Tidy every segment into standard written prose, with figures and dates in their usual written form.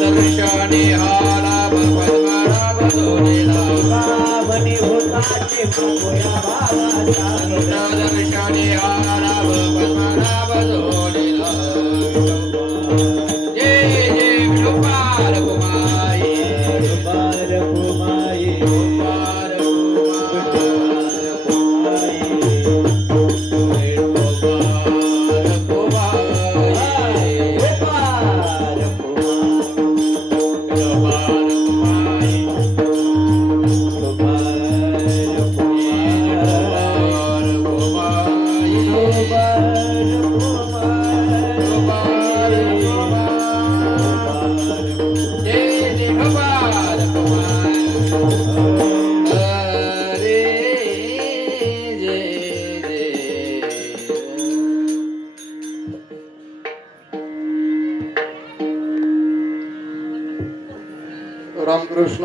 दर्शने आला भगवद्वारा बजोलेला बाबने भूताचे पापोया बाबा दर्शने आला भगवद्वारा बजोलेला जय जय विष्णुपाल कुमारी बार कुमाई कुमार रामकृष्ण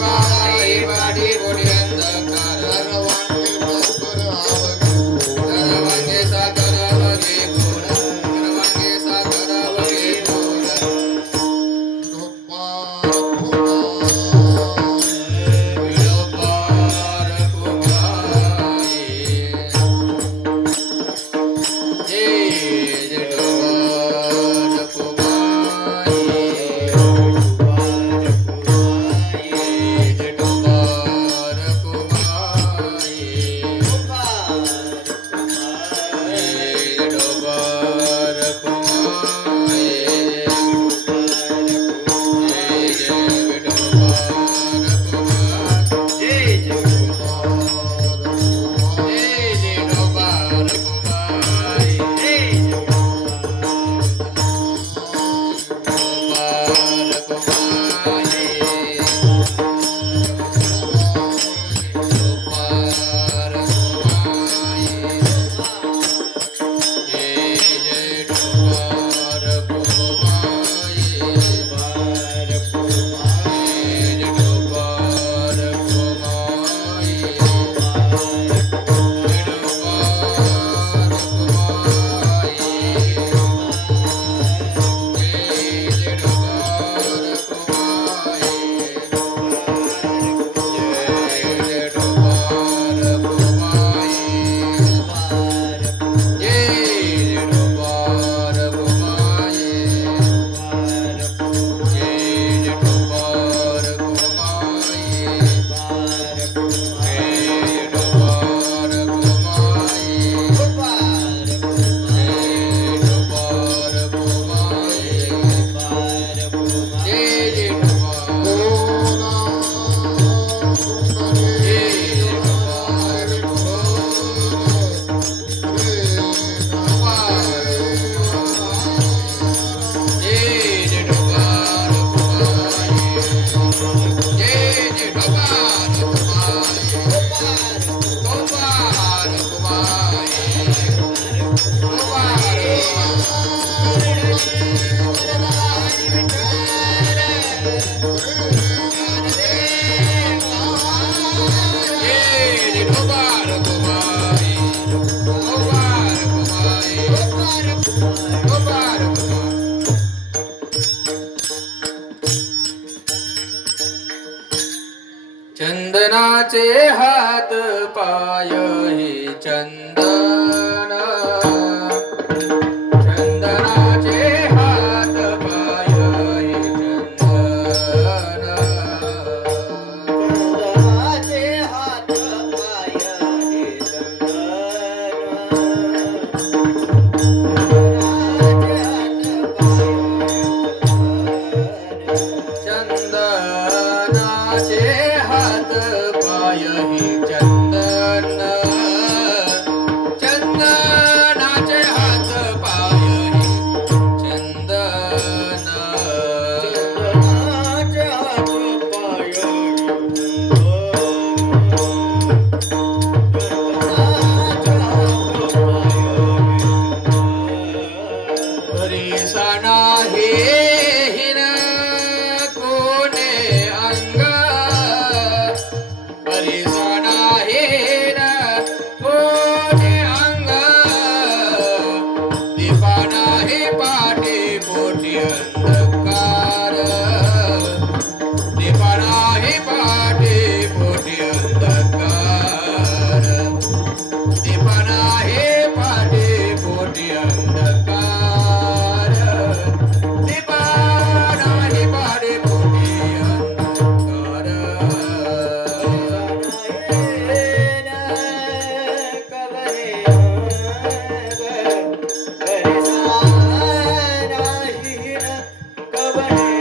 पाराई पाठी बोटी अंधकार सर्वांगे सागर वगे फूल सर्वांगे सागर वगे फूल विलोपार कुमारी जय जटोबार कुमारी जटोबार कुमारी जटोबार कुमारी चंदनाचे हात पाय हे चंदन चंदनाचे हात पाय हे चंदन चंदनाचे हात पाय हे चंदनाचे हात पाय हे चंदन चंदनाचे हात पाय हे चंदन चंदनाचे हात पाय परिसना हे हिन कोणे अंग परिसना हे हिन कोणे अंग दीपाना हे पाठी पोटी अंधकार दीपाना हे पाठी पोटी अंधकार दीपाना हे पाठी पोटी अंधकार दीपाना हे पाठी पोटी अंधकार कवने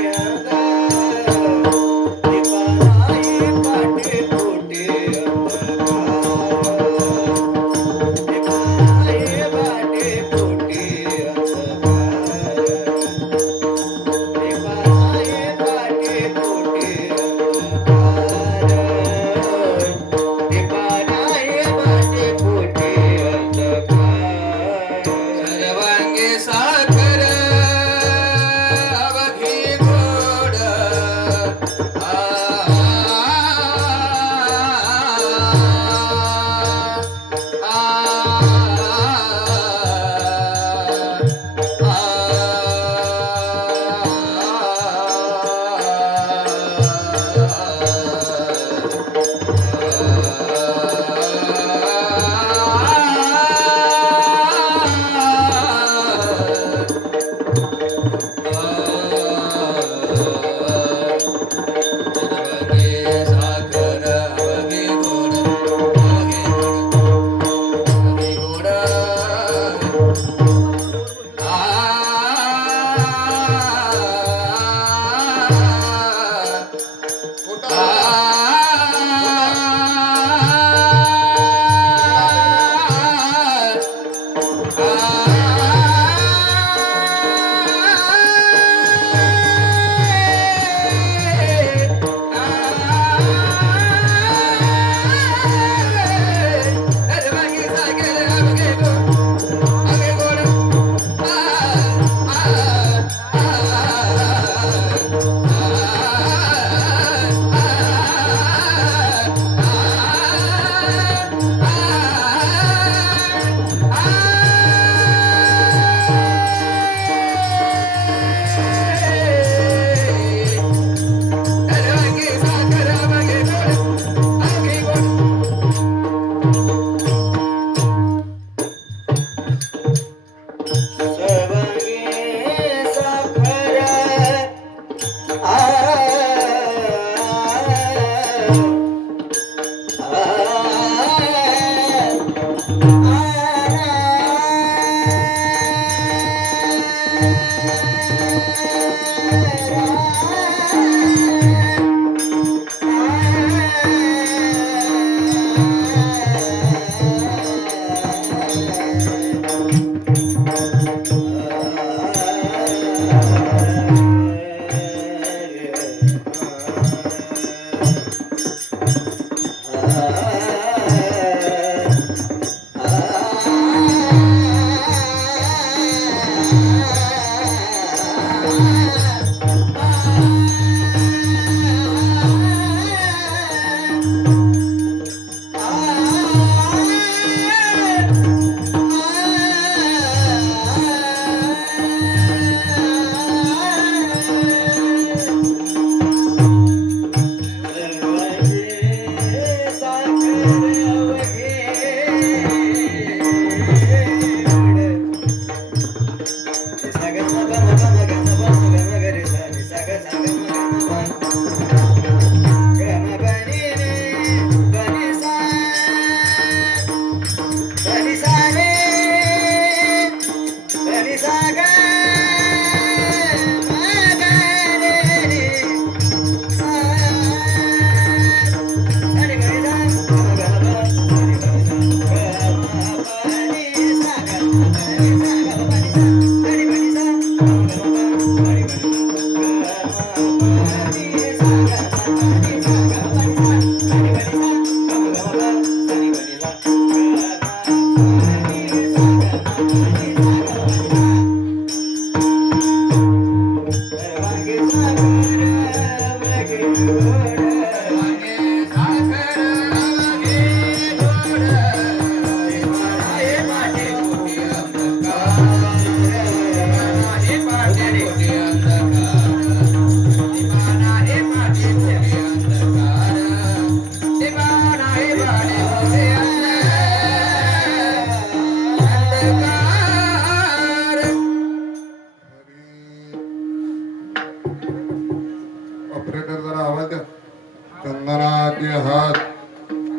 चंदनाचे हात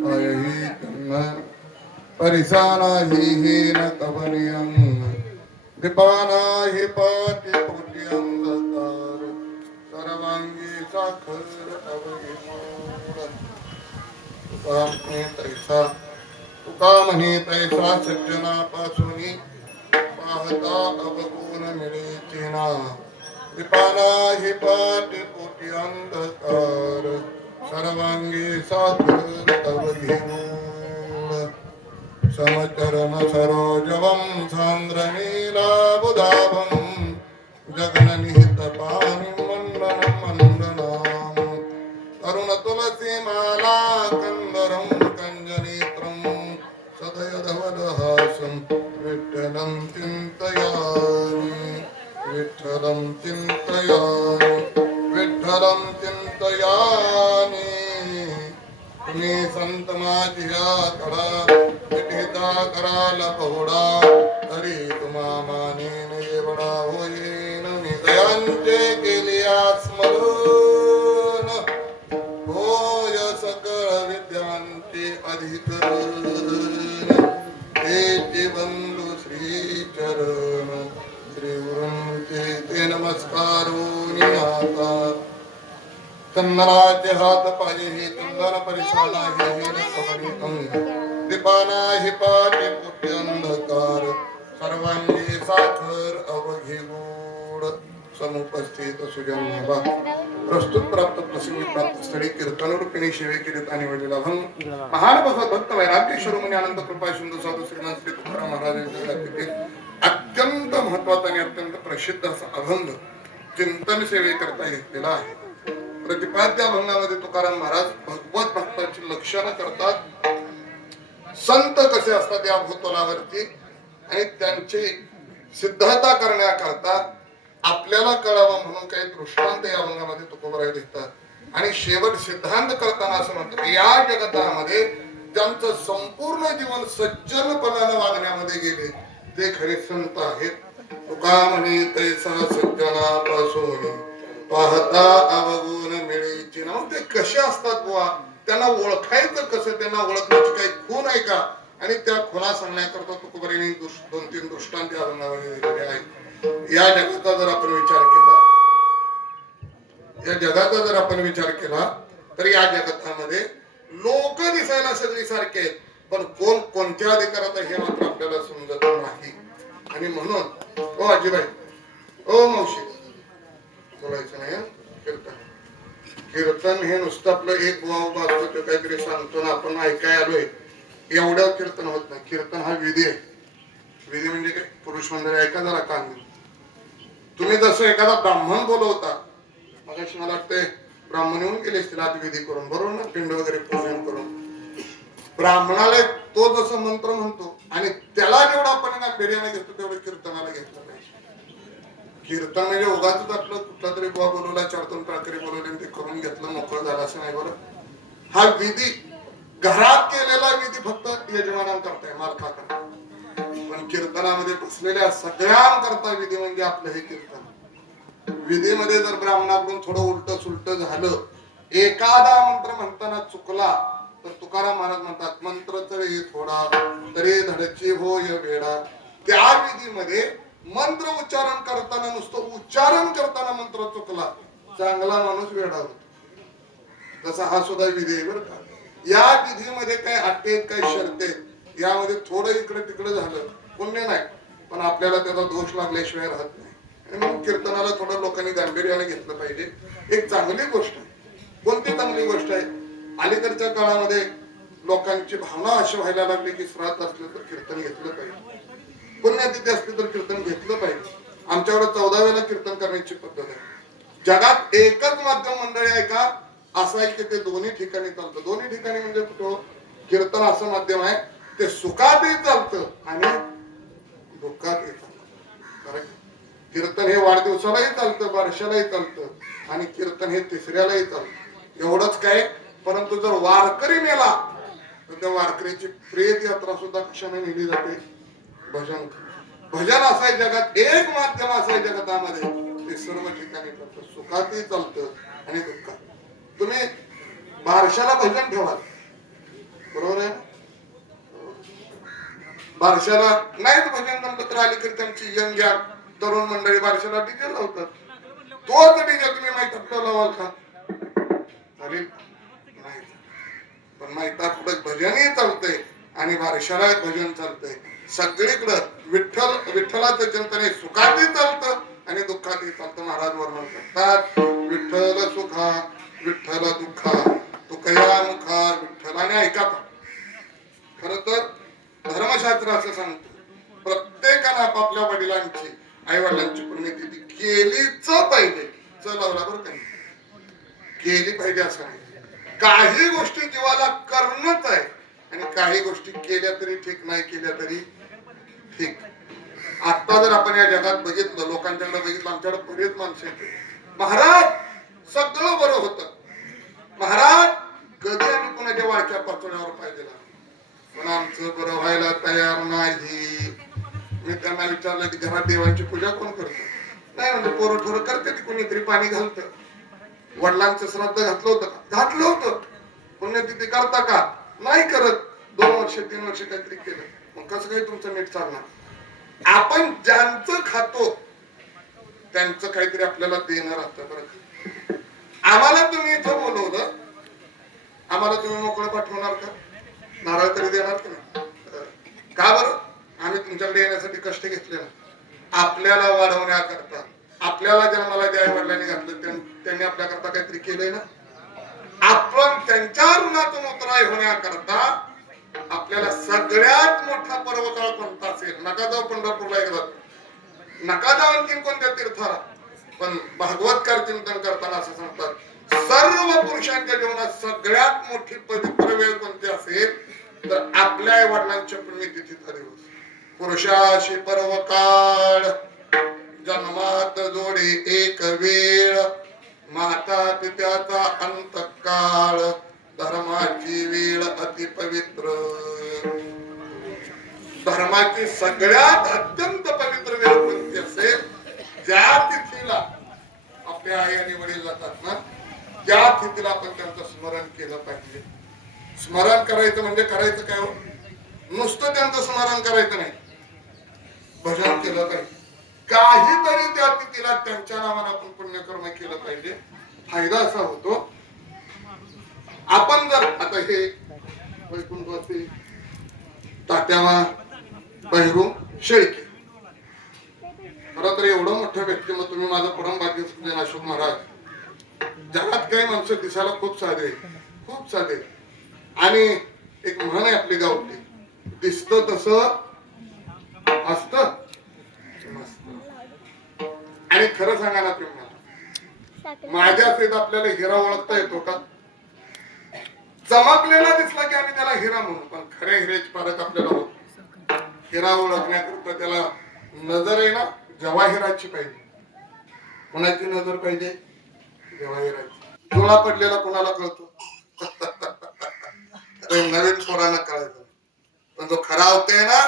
पायही चंदन परिसानाही हीन कवनियं दीपानाही पाटी पोटी अंधकार सर्वांगी साखर अवघी तुका म्हणे तैसा सज्जनापासून पाहता अवगुण मिळे ना कृपाना हि पाटी पोटी अंधकार सर्वांगी साखर अवघी समचरण सरोजवं सान्द्रनीलाबुधावं जगननिहित पाणि मण्डनं मण्डनाम् तरुण तुलसी माला कंदरं कंजनेत्रं सदयधवदहासं विठ्ठलं चिन्तयामि विठ्ठलं चिन्तयामि विठ्ठलं चिन्तयामि तुम्ही संत माझिया कडा विठिता कराल पहुडा तरी तुम्हा मानेन एवढा होईन निदयांचे केलिया स्मरण होय सकळ विद्यांचे अधिकरण ते बंधू श्री चरण श्री गुरूंचे ते नमस्कारून आता चंदनाचे हात पाये हे चंदन परिसाला हे कमलिकं दीपाना हि पाटी पोटी अंधकार सर्वांगी साखर अवघी गोड समुपस्थित सुजन्यवा प्रस्तुत प्राप्त प्रसंगी प्राप्त स्थळी कीर्तन रूपिणी सेवे कीर्त आणि वडिला भंग महान भक्त वैराग्य शिरोमणी आनंद कृपा सिंधू साधू श्रीनाथ श्री तुकाराम महाराज अत्यंत महत्वाचा आणि अत्यंत प्रसिद्ध असा अभंग चिंतन सेवे करता घेतलेला आहे. प्रतिपाद्य अभंगामध्ये तुकाराम महाराज भगवत भक्ताची लक्षणं करतात. संत कसे असतात या भूतलावरती आणि त्यांची सिद्धता करण्याकरता आपल्याला कळावं म्हणून काही दृष्टांत या अभंगामध्ये तुकोबराय देतात आणि शेवट सिद्धांत करताना असं म्हणतात या जगतामध्ये ज्यांचं संपूर्ण जीवन सज्जनपणानं वागण्यामध्ये गेले ते खरे संत आहेत. तुका म्हणे तैसा सज्जनापासून पाहता अवगुण मिळेची ना. मग ते कसे असतात बुवा, त्यांना ओळखायचं कसं, त्यांना ओळखण्याची काही खूण आहे का, आणि त्या खुणा सांगण्याकरता तुकोबारायांनी 2-3 दृष्टांत या अभंगामध्ये दिलेले आहेत. या जगाचा जर आपण विचार केला तर या जगतामध्ये लोक दिसायला सगळी सारखे आहेत, पण कोण कोणत्या अधिकारात हे मात्र आपल्याला समजत नाही. आणि म्हणून ओ आजीबाई, ओ मावशी, बोलायचं नाही. कीर्तन हे नुसतं आपलं एक वाव वाचतो काहीतरी सांगतो ना आपण ऐकाय आलोय एवढं कीर्तन होत नाही. कीर्तन हा विधी आहे. विधी म्हणजे काय? पुरुष मंडळी ऐका जरा कान देऊन. तुम्ही जसं एखादा ब्राह्मण बोलवता, मगाशी मला वाटतंय ब्राह्मण येऊन गेले असतील आधी विधी करून, बरोबर ना, पिंड वगैरे पूजन करून. ब्राह्मणाला तो जसं मंत्र म्हणतो आणि त्याला जेवढा आपण गांभीर्याने घेतो तेवढं कीर्तनाला घेतलं पाहिजे. कीर्तन म्हणजे उगाच आपलं कुठला तरी बुवा बोलवला, 4-2 प्रकारे बोलवले ते करून घेतलं मोकळं झालं असं नाही. बरं, हा विधी घरात केलेला विधी फक्त यजमानांकरता मालका करता, पण कीर्तनामध्ये बसलेल्या सगळ्यांकरता विधी म्हणजे आपलं हे कीर्तन. विधीमध्ये जर ब्राह्मणाकडून थोडं उलट सुलट झालं, एखादा मंत्र म्हणताना चुकला तर तुकाराम महाराज म्हणतात मंत्र तरी थोडा तरी धडची होय वेडा. त्या विधीमध्ये मंत्र उच्चारण करताना नुसतं उच्चारण करताना मंत्र चुकला, चांगला माणूस वेडा होतो. तसा हा सुद्धा विधी आहे बरं का. या विधीमध्ये काही अटी काही शर्ती, यामध्ये थोडं इकडे तिकडे झालं पुण्य नाही, पण आपल्याला त्याचा दोष लागल्याशिवाय राहत नाही. आणि म्हणून कीर्तनाला थोडं लोकांनी गांभीर्याने घेतलं पाहिजे. एक चांगली गोष्ट आहे. कोणती चांगली गोष्ट आहे? अलीकडच्या काळामध्ये लोकांची भावना अशी व्हायला लागली की श्राद्ध असलं तर कीर्तन घेतलं पाहिजे, पुण्यतिथी असली तर कीर्तन घेतलं पाहिजे. आमच्याकडे 14वेला कीर्तन करण्याची पद्धत आहे. जगात एकच माध्यम मंडळी आहे का असं आहे की ते दोन्ही ठिकाणी चालतं. दोन्ही ठिकाणी म्हणजे कुठं कीर्तन असं माध्यम आहे ते सुखातही चालतं आणि दुःखातही चालतं. कीर्तन हे वाढदिवसालाही चालतं, बारशालाही चालतं आणि कीर्तन हे तिसऱ्यालाही चालतं. एवढंच काय, परंतु जर वारकरी मेला तर त्या वारकरीची प्रेत यात्रा सुद्धा कशाने नेली जाते? भजन. भजन असं आहे जगात एक माध्यम असं आहे जगतामध्ये ते सर्व ठिकाणी चालतं, सुखातही चालतं आणि दुःखात. तुम्ही बारशाला भजन ठेवा, बरोबर आहे. बारशाला नाहीच भजन जमलं तर आली तरी त्यांची यंग या तरुण मंडळी बारशाला डीजे लावतात. तोच डीजे तुम्ही माहिती लावाल का? अरे नाही, पण माहिती पुढे भजनही चालतंय आणि बारशाला भजन चालतंय. सगळीकडं विठ्ठलाचं चिंतन सुखातही चालतं आणि दुःखातही चालतं. महाराज वर्णन करतात, विठ्ठल सुखा विठ्ठल दुःखा तुकया मुखा विठ्ठलाने ऐका. खर तर धर्मशास्त्र असं सांगतं, प्रत्येकानं आपापल्या वडिलांची आई वडिलांची पुण्यतिथी केलीच पाहिजे. लावला बरं काही केली पाहिजे असं नाही. काही गोष्टी जीवाला करणंच आहे आणि काही गोष्टी केल्या तरी ठीक, नाही केल्या तरी ठीक. आता जर आपण या जगात बघितलं, लोकांच्याकडे बघितलं, आमच्याकडे बरेच माणसं येते, महाराज सगळं बरं होतं, महाराज कधी आम्ही कोणाच्या वाळक्या पातळीवर पाहिजे, पण आमचं बरं व्हायला तयार नाही. मी त्यांना विचारलं की घरात देवांची पूजा कोण करतं? नाही म्हणजे पोरं ठोरं करते, ती कोणीतरी पाणी घालतं. वडिलांचं श्राद्ध घातलं होतं का? घातलं होतं. पुण्यतिथी करता का? नाही करत. 2 वर्ष 3 वर्ष काहीतरी केलं, मग कसं काही तुमचं नीट चालणार? आपण ज्यांचं खातो त्यांचं काहीतरी आपल्याला देणं राहतं. बरं, आम्हाला तुम्ही इथं बोलवलं, आम्हाला तुम्ही मोकळं पाठवणार का? नारळ तरी देणार की नाही? का बरं? आम्ही तुमच्याकडे येण्यासाठी कष्ट घेतले ना, आपल्याला वाढवण्याकरता, आपल्याला जन्माला ज्या आई वडिलांनी घातलं त्यांनी आपल्याकरता काहीतरी केलंय ना. आपण त्यांच्या ऋणातून उतराय होण्याकरता आपल्याला सगळ्यात मोठा पर्वकाळ कोणता असेल, नका जाऊ पंढरपूरला एकदा, नका जाऊ आणखीन कोणत्या तीर्थाला, पण भागवतकार चिंतन करताना असं सांगतात, सर्व पुरुषांच्या जीवनात सगळ्यात मोठी पवित्र वेळ कोणती असेल तर आपल्या आई वडिलांच्या पुण्यतिथीचा दिवस. पुरुषाशी पर्वकाळ जन्मात जोडे एक वेळ, माता पित्याचा अंतकाळ धर्माची वेळ अति पवित्र. धर्माची सगळ्यात अत्यंत पवित्र वेळ कोणती असेल? ज्या तिथीला आपल्या आई आणि वडील जातात ना, त्या तिथीला आपण त्यांचं स्मरण केलं पाहिजे. स्मरण करायचं म्हणजे करायचं काय हो? नुसतं त्यांचं स्मरण करायचं नाही, भजन केलं पाहिजे. काहीतरी त्या तिथीला त्यांच्या नावाने आपण पुण्यकर्म केलं पाहिजे. फायदा असा होतो, आपण जर आता हे वैकुंठवासी तात्यामा बहिरू शेळके, खरं तर एवढं मोठं व्यक्तिमत्व, तुम्ही माझं परम भाग्य समजेन अशोक महाराज. जगात काही माणसं दिसायला खूप साधे, खूप साधे, आणि एक म्हण आहे आपली गावठी, दिसतं तसं असतं मस्त. आणि खरं सांगा ना तुम्ही मला, माझ्या सेत आपल्याला हिरा ओळखता येतो का? चमकलेला दिसला की आम्ही त्याला हिरा म्हणू, पण खऱ्या हिऱ्याची पारख आपल्याला होत. हिरा ओळखण्याकरता त्याला नजर आहे ना जवाहिराची पाहिजे. कोणाची नजर पाहिजे? जवाहिराची. डोळा पडलेला कोणाला कळतो? नवीन पोरांना कळायचं, पण जो खरा होतोय ना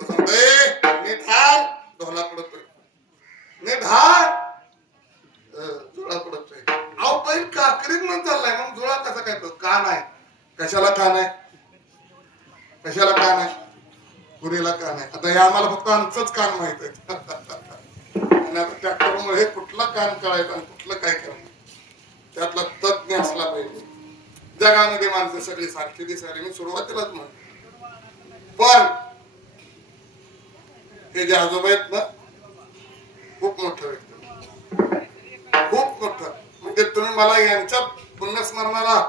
तो सांगतोय नीट हाल, डोला पडतोय, नीट हाल, डोळा पडतोय. अहो बैल काकरीत म्हणून चाललाय, मग डोळा कसा काय तो? कान आहे. कशाला कान आहे? कशाला कान आहे? पुरीला कान आहे. आता हे आम्हाला फक्त आमचंच कान माहित आहे. आणि आता ट्रॅक्टरमुळे कुठला कान कळायचं आणि कुठलं काय करायचं त्यातला तज्ञ असला पाहिजे. जगामध्ये माणसं सगळी सारखी दिसायला मी सुरुवातीलाच म्हणतो, पण हे जे आजोबा आहेत ना, खूप मोठं व्यक्ती, खूप मोठं. म्हणजे तुम्ही मला यांच्या पुण्यस्मरणाला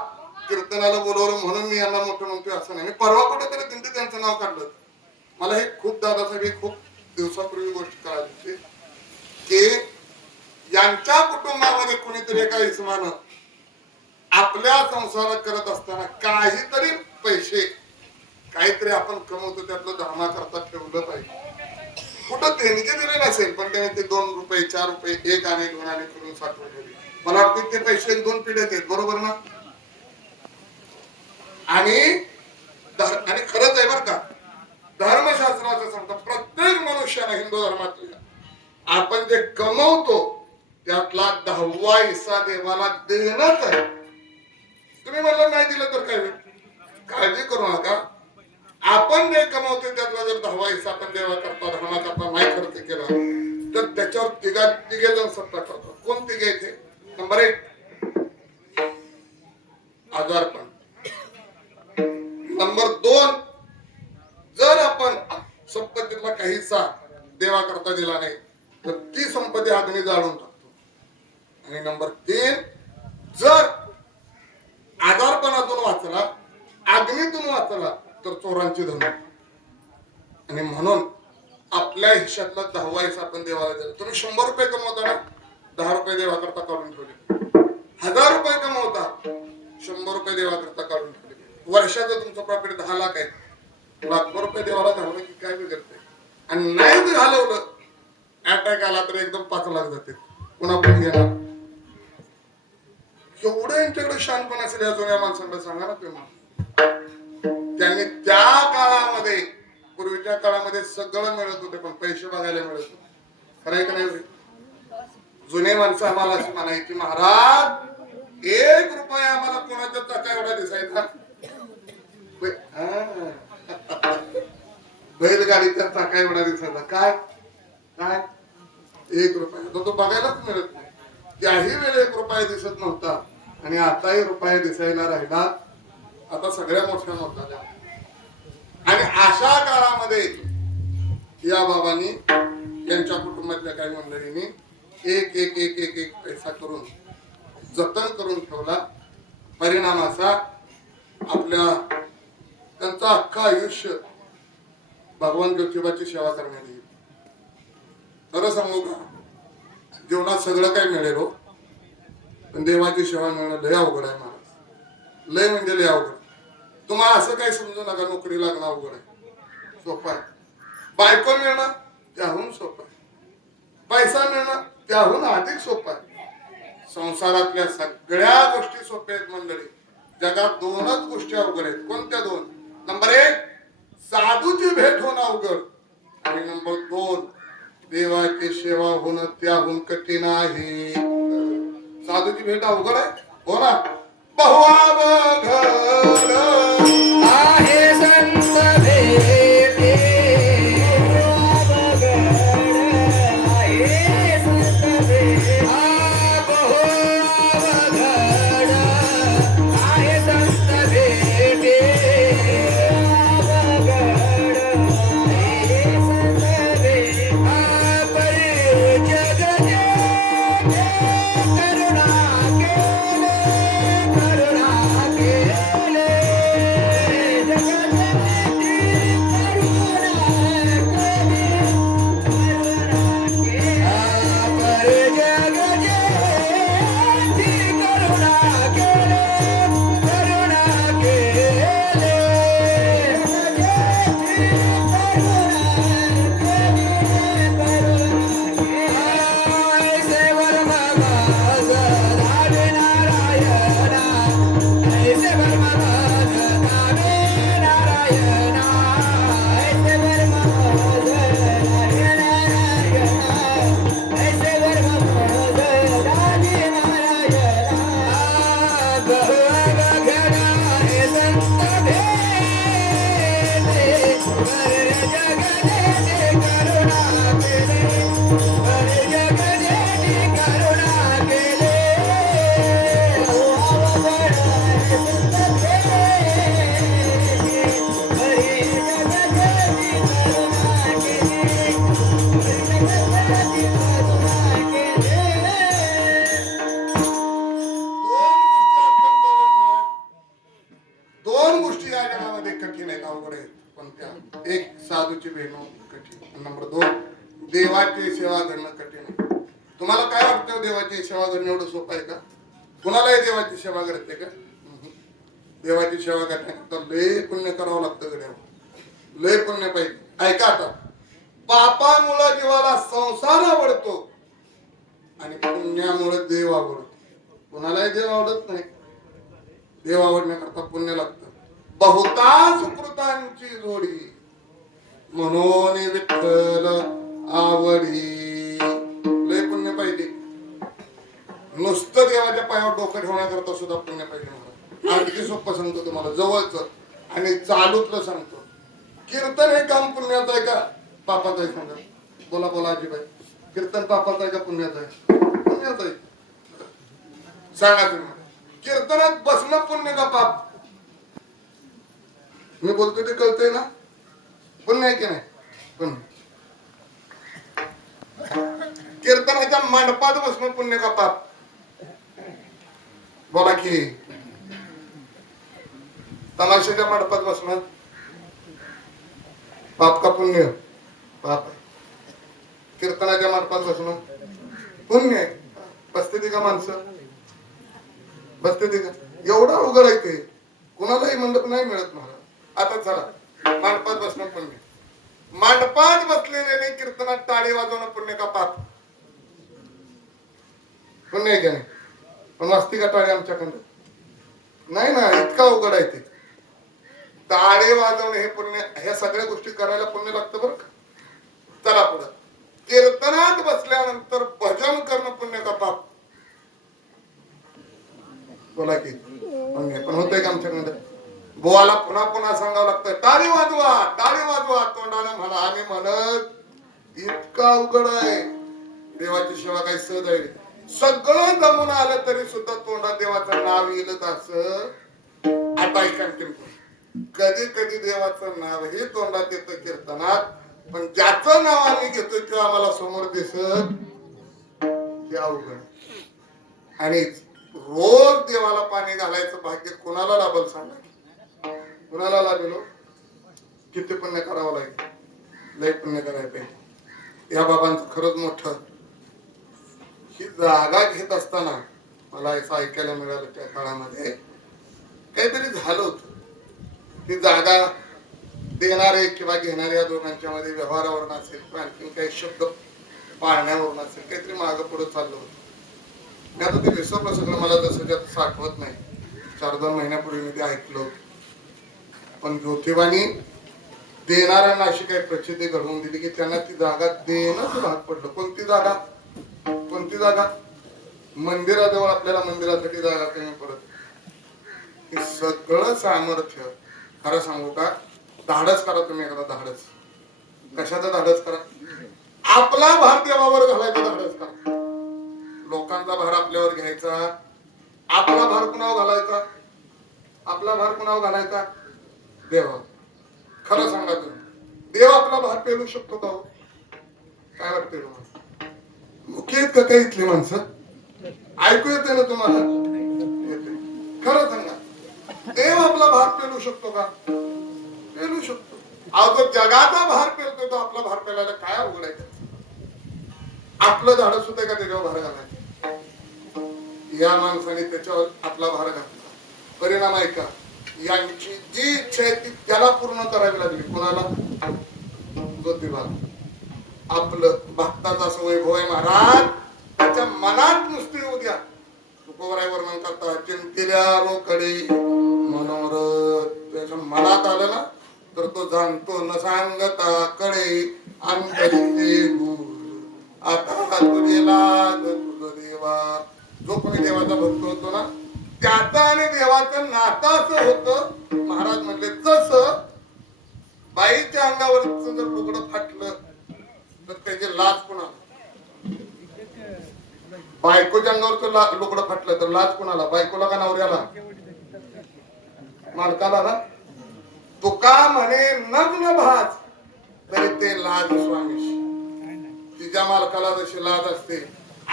कीर्तनाला बोलवलं म्हणून मी यांना मोठं म्हणतोय असं नाही. मी परवा कुठेतरी दिंडी त्यांचं नाव काढलं. मला हे खूप दादासाठी खूप दिवसापूर्वी गोष्ट कळाली की यांच्या कुटुंबामध्ये कुणीतरी एका इसमानं आपल्या संसारात करत असताना काहीतरी पैसे, काहीतरी आपण कमवतो त्यातलं धर्माकरता ठेवलं पाहिजे. कुठं देणगी दिले नसेल, पण त्याने ते 2 रुपये 4 रुपये 1 आणे 2 आणे करून साठवून ठेवले. मला वाटतं ते पैसे 1-2 पिढ्यात आहेत, बरोबर ना? आणि खरंच आहे बरं का, धर्मशास्त्राचं सांगतं प्रत्येक मनुष्याला हिंदू धर्मातल्या आपण जे कमवतो त्यातला 10वा हिस्सा देवाला देणंच आहे. तुम्ही मला नाही दिलं तर काय होईल? काळजी करू नका. आपण जे कमावतो त्यातला जर 10 हिस्सा आपण देवा करता धर्मा करता नाही खर्च केला तर त्याच्यावर तिघे जण सत्ता करतात. कोण तिघे इथे? नंबर 1 आजारपण. नंबर 2 जर आपण संपत्तीतला काही हिस्सा देवा करता दिला नाही तर ती संपत्ती अग्नी जाळून टाकतो. आणि नंबर 3 जर आजारपणातून वाचला अग्नीतून वाचला तर चोरांची धन. आणि म्हणून आपल्या हिश्श्यातला 10वा हिस्सा आपण देवाला दिला. तुम्ही 100 रुपये कमवता ना 10 रुपये देवाकरता काढून ठेवले. 1000 रुपये कमवता 100 रुपये देवाकरता काढून ठेवले. वर्षाचं तुमचं प्रॉफिट 10 लाख आहे. लाखो रुपये देवाला घालवलं की काय बिघडतंय? आणि नाही जर घालवलं अटॅक आला तर एकदम 5 लाख जाते. पुन्हा पण घेणार. एवढं यांच्याकडे शानपण असेल या जुन्या माणसांना सांगा ना तुम्ही. त्यांनी त्या काळामध्ये पूर्वीच्या काळामध्ये सगळं मिळत होते पण पैसे बघायला मिळत होते. खरं आहे का नाही? जुने माणसं आम्हाला अशी म्हणायची महाराज 1 रुपया आम्हाला कोणाच्या चाका एवढा दिसायचा. बैलगाडीच्या चाका एवढा दिसायचा. काय काय 1 रुपया तो बघायलाच मिळत नाही. त्याही वेळी 1 रुपया दिसत नव्हता आणि आताही रुपया दिसायला राहिला. आता सगळ्या मोठ्या मोठ्या झाल्या. आणि अशा काळामध्ये या बाबांनी यांच्या कुटुंबातल्या काही मंडळींनी एक एक एक एक एक पैसा करून जतन करून ठेवला. परिणाम असा आपल्या त्यांचं अख्खं आयुष्य भगवान ज्योतिबाची सेवा करण्यात येईल. खरं सांगू का जीवनात सगळं काही मिळेल हो पण देवाची सेवा मिळणं लय अवघड आहे महाराज. लय म्हणजे लय अवघड. तुम्हाला असं काही समजू नका नोकरी लागणं अवघड आहे. सोपं आहे. बायको मिळणं त्याहून सोपं आहे. पैसा मिळणं त्याहून अधिक सोपं आहे. संसारातल्या सगळ्या गोष्टी सोप्या आहेत मंडळी. जगात 2च गोष्टी अवघड आहेत. कोणत्या 2? नंबर 1 साधूची भेट होणं अवघड आणि नंबर 2 देवाची सेवा होणं त्याहून कठीण आहे. साधूची भेट अवघड आहे हो ना. बहुअवघड आहे संत भेटे अवघड आहे संत भेटे. बहु अवघड आहे संत भेटे. अवघड आहे संत भेटे. परी जग जे करुणा केले करुणा केले साधूची भेट कठीण. नंबर 2 देवाची सेवा करणं कठीण. तुम्हाला काय वाटतं देवाची सेवा करणं एवढं सोपं आहे का? कुणालाही देवाची सेवा करते का? देवाची सेवा करण्याकरता लय पुण्य करावं लागतं गड्या. लय पुण्य पाहिजे. ऐका आता पापामुळे जीवाला संसार आवडतो आणि पुण्यामुळे देव आवडतो. कुणालाही देव आवडत नाही. देव आवडण्याकरता पुण्य लागतं. बहुतांश कृतांची जोडी म्हणून विठ्ठल आवडी. लय पुण्य पाहिजे. नुसतं देवाच्या पायावर डोकं ठेवण्याकरता सुद्धा पुण्य पाहिजे. अगदी सोपं सांगतो तुम्हाला, जवळच आणि चालूतलं सांगतो. कीर्तन हे काम पुण्याचं आहे का पापाचं आहे? सांगा, बोला बोला आजीबाई. कीर्तन पापाचं आहे का पुण्याचं आहे? पुण्याचं आहे. सांगा तुम्ही, कीर्तनात बसणं पुण्य का पाप? मी बोलतो ते कळतंय ना? पुण्य आहे की नाही? पुण्य. कीर्तनाच्या मंडपात बसणं पुण्य का पाप? बोला की. तमाशाच्या मंडपात बसणं पाप का पुण्य? पाप आहे. कीर्तनाच्या मंडपात बसणं पुण्य आहे. बसते ती का माणसं? बसते ती का? एवढा अवघड आहे ते, कुणालाही मंडप नाही मिळत मला. आता चला, मंडपात बसणं पुण्य. मंडपात बसलेले कीर्तनात टाळी वाजवणं पुण्य का पाप? पुण्य आहे का नाही? पण वाजती का टाळी आमच्याकडं? नाही ना, इतका अवघड आहे ते. टाळे वाजवणे हे पुण्य, ह्या सगळ्या गोष्टी करायला पुण्य लागतं बरं का. चला पुढं, कीर्तनात बसल्यानंतर भजन करणं पुण्य का पाप? बोला की. पुण्य पण होतंय का आमच्याकडे? बोवाला पुन्हा पुन्हा सांगावं लागतं, टाळी वाजवा, टाळी वाजवा. तोंडाने म्हणा आणि म्हणत, इतका अवघड आहे. देवाची सेवा काही सहज आहे? सगळं जमून आलं तरी सुद्धा तोंडात देवाचं नाव येईल असं. आता ऐका, कधी कधी देवाचं नाव हे तोंडात येतं कीर्तनात, पण ज्याचं नाव आम्ही घेतोय किंवा आम्हाला समोर दिसत ते अवघड. आणि रोज देवाला पाणी घालायचं भाग्य कुणाला लाभल सांगा? कुणाला लाभेल? किती पुण्य करावं लागेल? लय पुण्य करायला पाहिजे. या बाबांचं खरंच मोठं. ही जागा घेत असताना मला असं ऐकायला मिळालं, त्या काळामध्ये काहीतरी झालं होतं. ती जागा देणारे किंवा घेणारे या दोघांच्या मध्ये व्यवहारावरून असेल, आणखी काही शब्द पाळण्यावरून असेल, काहीतरी मागं पुढे चाललं होतं. मी आता ते विसरलं सगळं, मला जसं आठवत नाही. 4-2 महिन्यापूर्वी मी ते ऐकलं. पण ज्योतिबानी देणाऱ्यांना अशी काही प्रचिती घडवून दिली की त्यांना ती जागा देणं भाग पडलं. कोणती जागा? कोणती जागा? मंदिराजवळ आपल्याला मंदिरासाठी जागा कमी पडत. हे सगळं सामर्थ्य, खरं सांगू का, धाडस करा तुम्ही एकदा. धाडस कशाचं धाडस करा? आपला भार देवावर घालायचा धाडस करा. लोकांचा भार आपल्यावर घ्यायचा. आपला भार कुणावर घालायचा? आपला भार कुणावर घालायचा? देवा. खरं सांगा तुम्ही, देव आपला भार पेलू शकतो का? काय वाटतंय तुम्हाला? मुख्य आहेत का काही इथली माणसं? ऐकू येते ना तुम्हाला? येते. खरं सांगा, देव आपला भार पेलू शकतो का? पेलू शकतो. अहो, तो जगाचा भार पेलतो, तो आपला भार पेलायला काय अवघड आहे? आपलं धाडस होतंय का त्याच्यावर भार घालायचं? या माणसाने त्याच्यावर आपला भार घातला. परिणाम आहे का? यांची जी इच्छा आहे ती त्याला पूर्ण करावी लागली. कोणाला? ज्योतिबा. आपलं भक्ताचं असं वैभव आहे महाराज, त्याच्या मनात नुसती येऊ द्या. तुकोबराय वर्णन करता, चिंतिल्या रोकडे मनोरथ. त्याच्या मनात आलं ना तर तो जाणतो न सांगता कडे अंतरी गुरु. आता तुझे लाग तुझ देवा. जो कोणी देवाचा भक्त होतो ना, त्याचा आणि देवाचं नातं असं होतं. महाराज म्हणले, जसं बाईच्या अंगावरच जर लुगडं फाटलं तर त्याची लाज कुणाला? बायकोच्या अंगावरच लुगडं फाटलं तर लाज कुणाला? बायकोला का नवऱ्याला? मालकाला ना. तुका म्हणे नग्न भाज तरी ते लाज स्वामीशी. तिच्या मालकाला जशी लाज असते,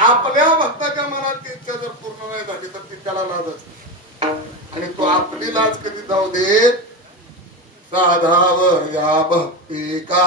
आपल्या भक्ताच्या मनात ती इच्छा जर पूर्ण नाही झाली तर ती त्याला लाज असते. आणि तो आपली लाज कधी जाऊ देत? साधाव या भक्ती का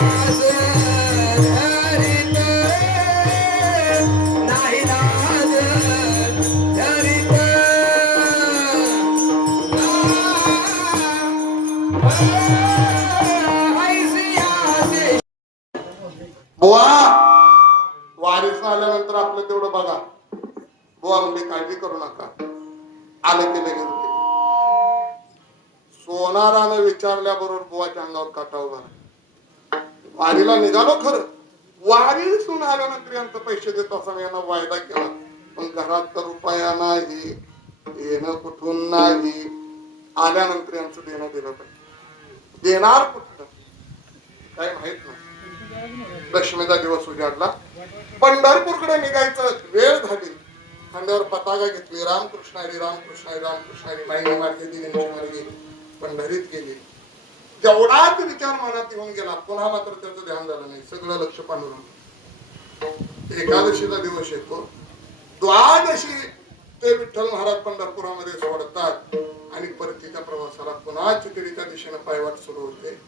श्वास धरित नाही लाज धरित ऐसियासे बुवा वारीस आल्यानंतर आपलं तेवढं बघा. बुवा म्हणजे काळजी करू नका, आलं की लगेच होते. सोनारानं विचारल्याबरोबर बुवाच्या अंगावर काटा उभा राहिला. वारीला निघालो खरं, वारीसून आल्यानंतर यांचं पैसे देत असताना यांना वायदा केला, पण घरात तर रुपया नाही, येणं कुठून नाही. आल्यानंतर यांचं देणं दिलं पाहिजे. देणार कुठलं काय माहित नाही. दशमीचा दिवस उजाडला, पंढरपूरकडे निघायचं वेळ झाली. खांद्यावर पताका घेतली, रामकृष्ण हरी रामकृष्ण हरी रामकृष्ण हरी. माईने मार्गे दिल्यांची मार्गे पंढरीत गेली. जेवढाच विचार मनात येऊन गेला, पुन्हा मात्र त्याचं ध्यान झालं नाही. सगळं लक्ष पांडुरंग. एकादशीचा दिवस येतो, द्वादशी ते विठ्ठल महाराज पंढरपुरामध्ये सोडतात आणि परतीच्या प्रवासाला पुन्हा चितळीच्या दिशेने पायवाट सुरू होते.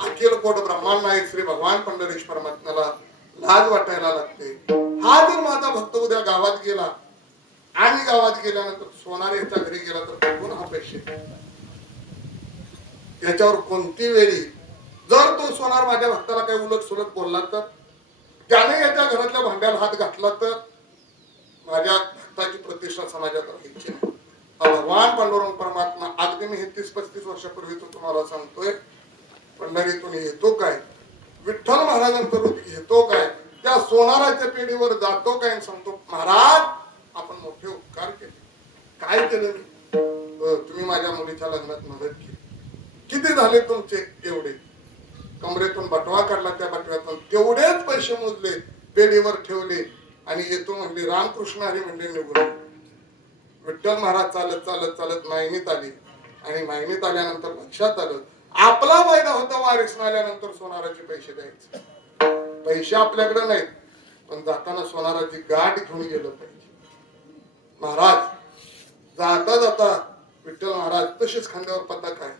अखिल कोट ब्रह्मांड नायक श्री भगवान पंढरीश परमात्म्याला लाज वाटायला लागते. हा जर माझा भक्त उद्या गावात गेला आणि गावात गेल्यानंतर सोनार याच्या घरी गेला तर कुठून हा पैसे, याच्यावर कोणती वेळी जर तो सोनार माझ्या भक्ताला काही उलट सुलट बोलला तर, त्याने याच्या घरातल्या भांड्याला हात घातला तर माझ्या भक्ताची प्रतिष्ठा समाजात राहायची नाही. भगवान पांडुरंग परमात्मा अगदी मी हे 30-35 वर्षापूर्वी तो तुम्हाला सांगतोय. पंढरीतून येतो काय, विठ्ठल महाराजांकडून घेतो काय, त्या सोनाराच्या पेढीवर जातो काय, सांगतो महाराज आपण मोठे उपकार केले. काय केलं मी, तुम्ही माझ्या मुलीच्या लग्नात मदत केली. किती झाले तुमचे एवढे, कमरेतून बटवा काढला, त्या बटव्यातून तेवढेच पैसे मोजले, पेढीवर ठेवले आणि येतो म्हणले रामकृष्ण हरी म्हणले निघून. विठ्ठल महाराज चालत चालत चालत मायनीत आली आणि मायनीत आल्यानंतर लक्षात आलं आपला वायदा होता वारीस आल्यानंतर सोनाराचे पैसे द्यायचे. पैसे आपल्याकडे नाहीत, पण जाताना सोनाराची गाठ घेऊन गेलं पाहिजे. महाराज जाता जाता विठ्ठल महाराज तसेच खांद्यावर पताका आहे,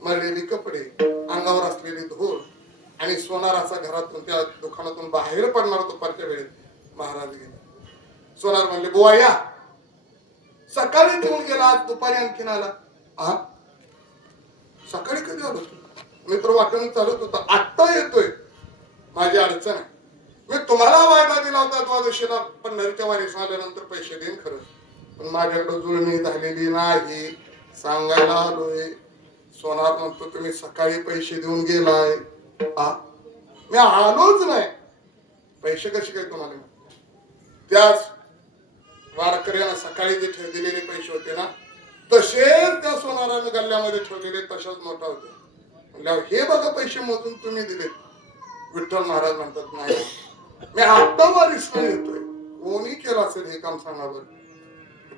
मळलेली कपडे, अंगावर असलेली धूळ आणि सोनाराचा घरातून त्या दुकानातून बाहेर पडणार दुपारच्या वेळेत महाराज गेले. सोनार म्हणले बुवा या, सकाळी ठेवून गेला, आज दुपारी आणखीन आला. हा सकाळी कधी आलो, मित्र वाटण चालत होता, आत्ता येतोय, माझी अडचण आहे. मी तुम्हाला वायदा दिला होता द्वादशीला पंढरीच्या वारीस आल्यानंतर पैसे देईन खरं, पण माझ्याकडे जुळणी झालेली नाही, सांगायला आलोय. सोनार म्हणतो तुम्ही सकाळी पैसे देऊन गेलाय. मी आलोच नाही, पैसे कसे काय तुम्हाला. त्याच वारकऱ्यानं सकाळी जे दिलेले पैसे होते ना, तसेच त्या सोनारानं गल्ल्यामध्ये ठेवलेले तशाच नोटा होते. म्हणल्यावर हे बघा पैसे मोजून तुम्ही दिले. विठ्ठल महाराज म्हणतात नाही, मी आता वारीसला येतोय. कोणी केलं असेल हे काम सांगा बरं.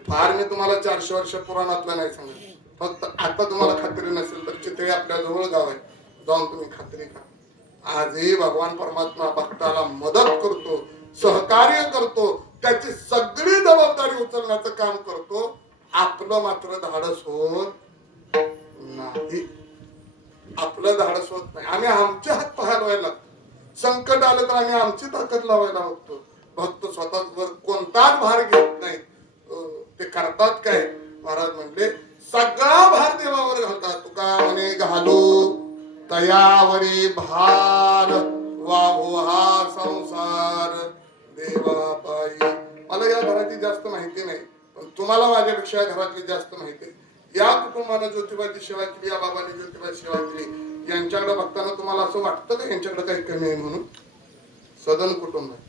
फार मी तुम्हाला 400 वर्ष पुराणातलं नाही सांगत, फक्त आता तुम्हाला खात्री नसेल तर चितळी आपल्या जवळ गाव आहे, जाऊन तुम्ही खात्री करा. आजही भगवान परमात्मा भक्ताला मदत करतो, सहकार्य करतो, त्याची सगळी जबाबदारी उचलण्याचं काम करतो. आपलं मात्र धाडस होत नाही, आपलं धाडस होत नाही. आम्ही आमचे हात पाय लावायला, संकट आलं तर आम्ही आमची ताकद लावायला होतो. भक्त स्वतःवर कोणताच भार घेत नाही. ते करतात काय, महाराज म्हणले सगळा भार देवावर घालतात. तुका म्हणे घालू तयावरी भार, वाहू हा संसार देवा पायी. मला या घराची जास्त माहिती नाही, पण तुम्हाला माझ्यापेक्षा घरातली जास्त माहिती आहे. या कुटुंबाने ज्योतिबाची सेवा केली, या बाबाने ज्योतिबाची सेवा केली. यांच्याकडे बघताना तुम्हाला असं वाटतं का यांच्याकडे काही कमी आहे म्हणून? सदन कुटुंब आहे,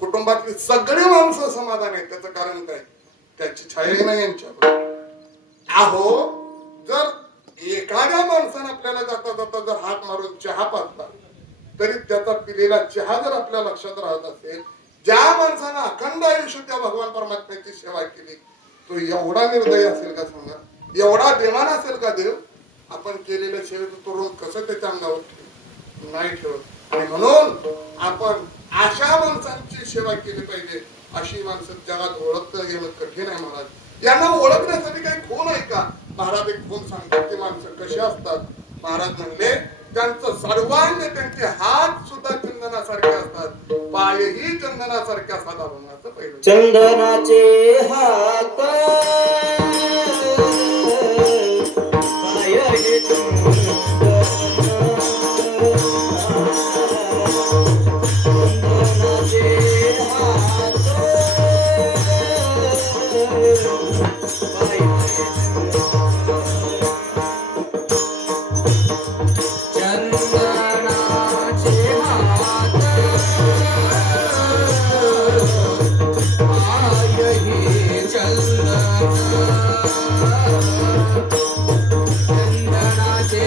कुटुंबातली सगळी माणसं समाधान आहेत. त्याचं कारण काय, त्याची छाया नाही यांच्याकडे. अहो जर एखाद्या माणसाने आपल्याला जाता जाता जर हात मारून चहा पाजला तरी त्याचा पिलेला चहा जर आपल्या लक्षात राहत असेल, ज्या माणसानं अखंड आयुष्य त्या भगवान परमात्म्याची सेवा केली तो एवढा निर्दयी असेल का सांगा, एवढा बेमान असेल का देव? आपण केलेल्या सेवेचं तो ऋण कसं त्याच्या अंगावर ठेवू? नाही ठेवत. आणि म्हणून आपण अशा माणसांची सेवा केली पाहिजे. अशी माणसं जगात ओळखता येणं कठीण आहे महाराज. यांना ओळखण्यासाठी काही खूण आहे का? महाराज एक खूण सांगतात, ती माणसं कशी असतात. महाराज म्हणले त्यांचं सर्वांग त्यांचे हात सुद्धा चंदनासारखे असतात, पायही चंदनासारखे असतात. असं पहिलं चंदनाचे हात पाय हे चंदनाचे हात पाय चंदनाचे हात पाय हे चंदन चंदनाचे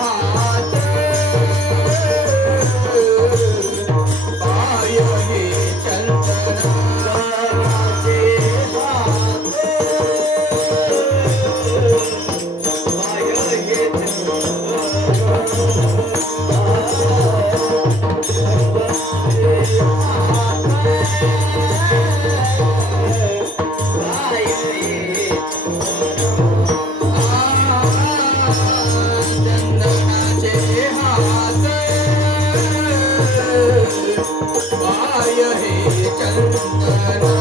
हात पाय हे चंदनाचे हात पाय हे चंदनाचे हात पाय हे चंदन चंदनाचे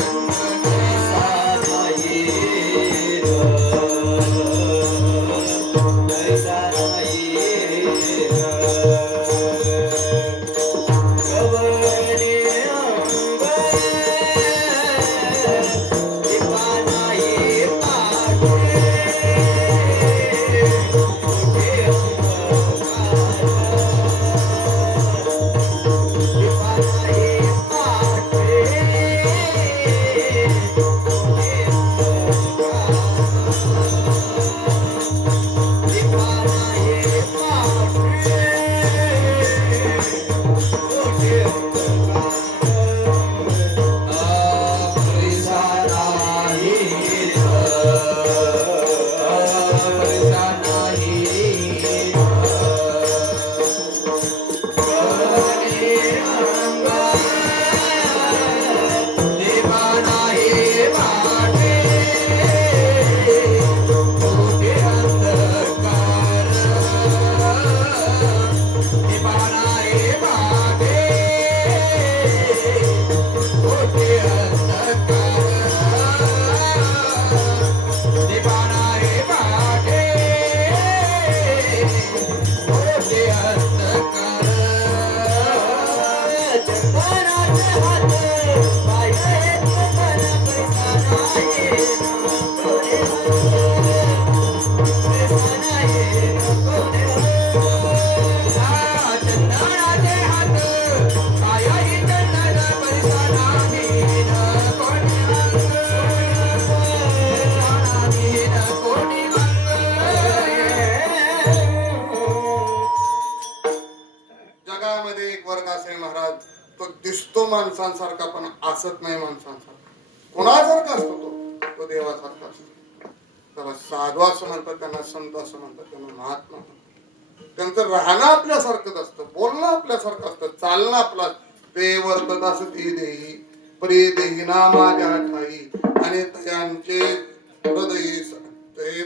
हात पाय हे जगामध्ये एक वर्ग असेल महाराज, तो दिसतो माणसांसारखा पण असत नाही माणसांसारखा. कोणासारखा असतो तो देवासारखा असतो. त्याला साधू असं म्हणतात, त्यांना संत असं म्हणतात, त्यांना महात्मा म्हणतात. त्यांचं राहणं आपल्यासारखंच असतं, बोलणं आपल्यासारखं असतं, चालणं आपला. ते वर्तत असती देही प्रिय देही ना माझ्या ठाई आणि तयांचे हृदयी ते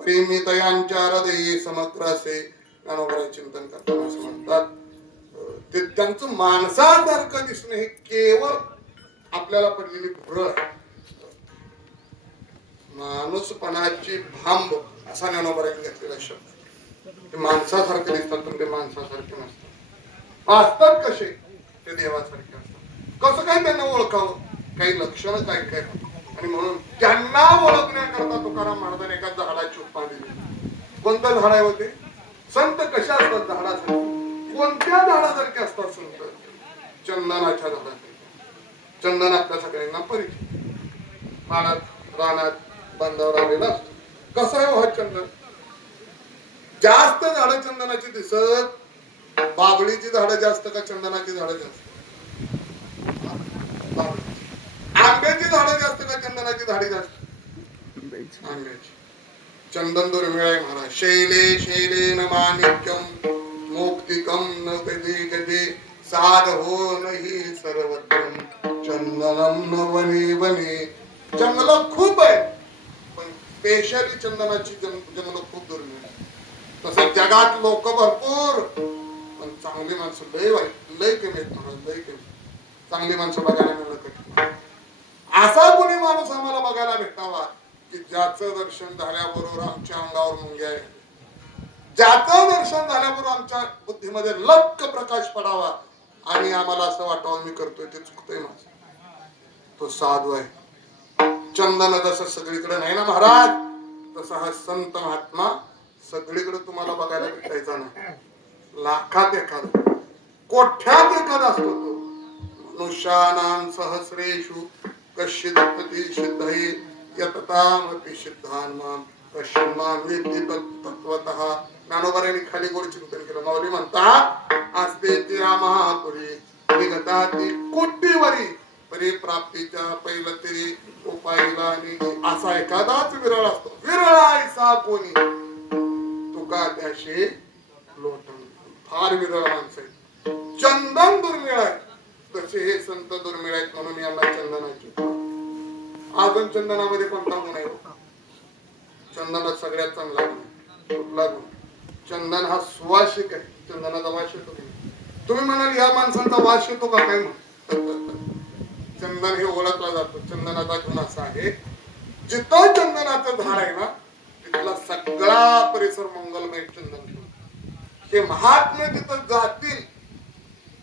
प्रेमी तयांच्या हृदयी समग्र असे ज्ञानोबराय चिंतन करताना असं म्हणतात. ते त्यांचं माणसासारखं दिसणं हे केवळ आपल्याला पडलेली भुरळ आहे. माणूसपणाची भांब असा ज्ञानोबरांनी घेतलेला शब्द. ते माणसासारखे दिसतात पण ते माणसासारखे नसतात. असतात कसे ते देवासारखे असतात. कसं काय त्यांना ओळखावं, काही लक्षणं काय काय. आणि म्हणून त्यांना ओळखण्याकरता तुकाराम महाराजांनी एका झाडाची उपमा दिली. कोणतं झाड आहे होते? संत कशा असतात झाडासारखे? कोणत्या झाडासारखे असतात संत? चंदनाच्या झाडासारखे. चंदन आपल्या सगळ्यांना परिचित. मानात रानात बांधावर आलेला असतो. कसं आहे हा चंदन? जास्त झाडं चंदनाची दिसत. बाबळीची झाडं जास्त का चंदनाची झाडं जास्त? आंब्याची झाडं जास्त का चंदनाची झाडे जास्त? आंब्याची. चंदन दुर्मिळ आहे महाराज. शैले शैले न माणिक्यम मुक्तिकम न कधी कधी साध हो नाही सर्वत्रम. चंदनम न वने वने. जंगल खूप आहे पण स्पेशली चंदनाची जंगल खूप दुर्मिळ आहे. तसं जगात लोक भरपूर पण चांगली माणसं लय वाईट, लय कमी आहेत महाराज, लय कमी. चांगली माणसं बघायला मिळणं कठीण. असा कोणी माणूस आम्हाला बघायला भेटावा की ज्याचं दर्शन झाल्याबरोबर आमच्या अंगावर मुंग्या येतात, ज्याचं दर्शन झाल्याबरोबर आमच्या बुद्धीमध्ये लक्क प्रकाश पडावा आणि आम्हाला असं वाटावं मी करतोय ते चुकतंय माझं. तो साधू आहे. चंदन जसं सगळीकडे नाही ना महाराज, तसा हा संत महात्मा सगळीकडे तुम्हाला बघायला भेटायचा नाही. लाखात एखादा, कोठ्यात एखादा असतो तो. मनुष्यानां सहस्रेषु कश्चिदपि सिद्धये यततामपि सिद्धान् मां कश्चिन् मां वेत्ति तत्त्वतः. ज्ञानोबांनी खाली गोड चिंतन केलं. माऊली म्हणतात असते त्या महापुरी निगताती कोटीवरी परिप्राप्तीच्या पहिलं तरी उपायला असा एखादाच विरळ असतो. विरळ ऐसा कोणी तुका त्याशी लोटन. फार विरळ माणसं आहेत. चंदन दुर्मिळ आहे तसे हे संत दुर्मिळ आहेत म्हणून यांना चंदनाची. अजून चंदनामध्ये कोणता गुण आहे? चंदनात सगळ्यात चांगला गुण कुठला गुण? चंदन हा सुवासिक आहे. चंदनाचा वास येतो. तुम्ही म्हणाल या माणसांचा वास येतो का? काय म्हणतात चंदन हे ओळखला जातो. चंदनाचा गुण असा आहे जिथं चंदनाचं झाड आहे ना तिथला सगळा परिसर मंगलमय चंदन. हे महात्मे तिथं जातील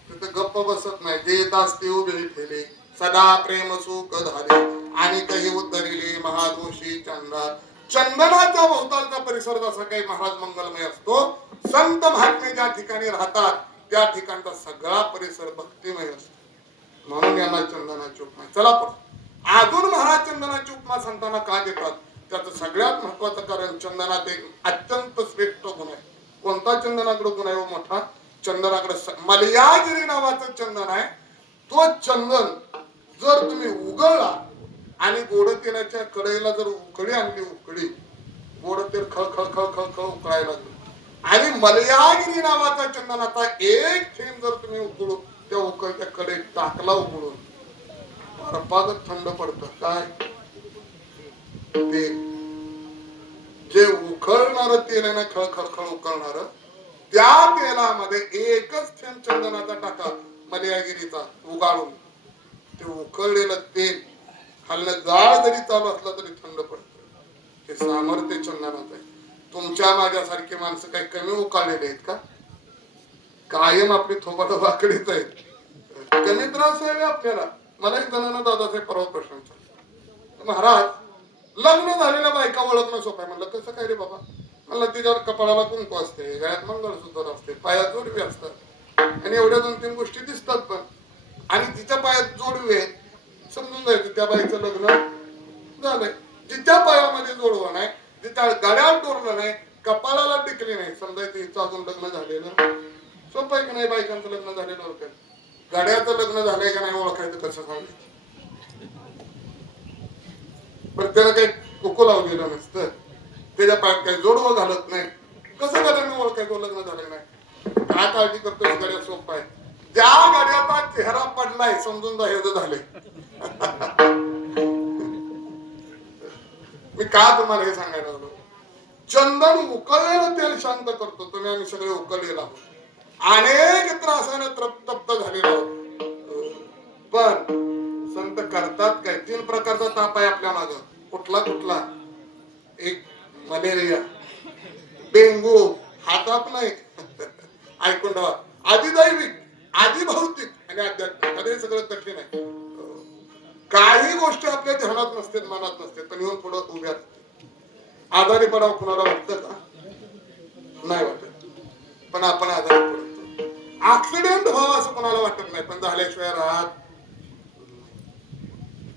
तिथं गप्प बसत नाही. जे येत असते उभे ठेवले सदा प्रेम सुख झाले आणि काही उद्धरिले महादोषी चंदन. चंदनाच्या भोवतालचा परिसर जसा काही महाराज मंगलमय असतो, संत महात्मे ज्या ठिकाणी राहतात त्या ठिकाणचा सगळा परिसर भक्तिमय असतो. म्हणून यांना चंदनाची उपमा. चला पुढे. अजून महाराज चंदनाची उपमा सांगताना का देतात? त्याचं सगळ्यात महत्वाचं कारण चंदनात एक अत्यंत श्रेष्ठ गुण आहे. कोणता चंदनाकडे गुण आहे मोठा? चंदनाकडे मलयागिरी नावाचं चंदन आहे. तो चंदन जर तुम्ही उगळला आणि गोड तेलाच्या कढईला जर उकळी आणली, उकळी गोड तेल खळ खळ खळ खळ खळ उकळायला लागलं आणि मलयागिरी नावाचा चंदनाचा एक थेंब जर तुम्ही उकळू त्या उकळत्या कढईत टाकला उकळून बर्फागत थंड पडतं. काय ते जे उकळणार तेल आहे ना, खळ खळ खळ उकळणार, त्या तेलामध्ये एकच थेंब चंदनाचा टाका मलयागिरीचा उगाळून ते उकळलेलं तेल खाल्लं जाळ जरी चालू असला तरी थंड पडतं. ते सामर्थ्य चंदनाचं आहे. तुमच्या माझ्यासारखी माणसं काही कमी उकाळलेले आहेत का? कायम आपली थोबाड वाकडीच आहेत. कमी त्रास आहे आपल्याला. मला एक जणांना दादासाहेब परवा प्रश्न विचारला, महाराज लग्न झालेल्या बायका ओळखणं सोपं आहे. म्हणलं कसं काय रे बाबा? म्हणलं तिच्यावर कपाळाला कुंकू असते, गळ्यात मंगळसूत्र असते, पायात जोडवे असतात आणि एवढ्या 2-3 गोष्टी दिसतात पण. आणि तिच्या पायात जोडवे समजून जायचं त्या बाईचं लग्न झालंय. जिच्या पायामध्ये जोडवं नाही, जिच्या गळ्यात डोरलं नाही, कपाळाला टिकली नाही, समजायचं हिचं अजून लग्न झालेलं. सोपं आहे की नाही? बायकांचं लग्न झालेलं ओळखायचं. गड्याचं लग्न झालंय का नाही ओळखायचं कसं सांगायचं? पण त्याला काही कुकू लावलेलं नसतं, त्याच्या पायात काही जोडवं घालत नाही, कसं गड्याने ओळखायचं लग्न झालं नाही? काय काळजी करतोय? गड्या सोपं आहे. ज्या गड्याचा चेहरा पडलाय समजून जा हे झालंय. मी का तुम्हाला हे सांगायला लागलो? चंदन उकळलेलं तेल शांत करतो. तुम्ही आम्ही सगळे उकळलेला आहोत, अनेक त्रासाने तप्त झालेलो आहोत. पण संत करतात काय? 3 प्रकारचा ताप आहे आपल्या मागं. कुठला कुठला? एक मलेरिया, डेंगू, हा ताप नाही. ऐकून ठेवा. आदिदैविक, आदिभौतिक आणि आध्यात्मिक. अरे सगळं कठीण आहे. काही गोष्टी आपल्या ध्यानात नसते, मनात नसते, पण येऊन पुढे उभ्या. आजारी पडावं कुणाला वाटतं का? नाही वाटत, पण आपण आजारी पडतो. ऍक्सिडेंट व्हावं असं कोणाला वाटत नाही, पण झाल्याशिवाय राहत.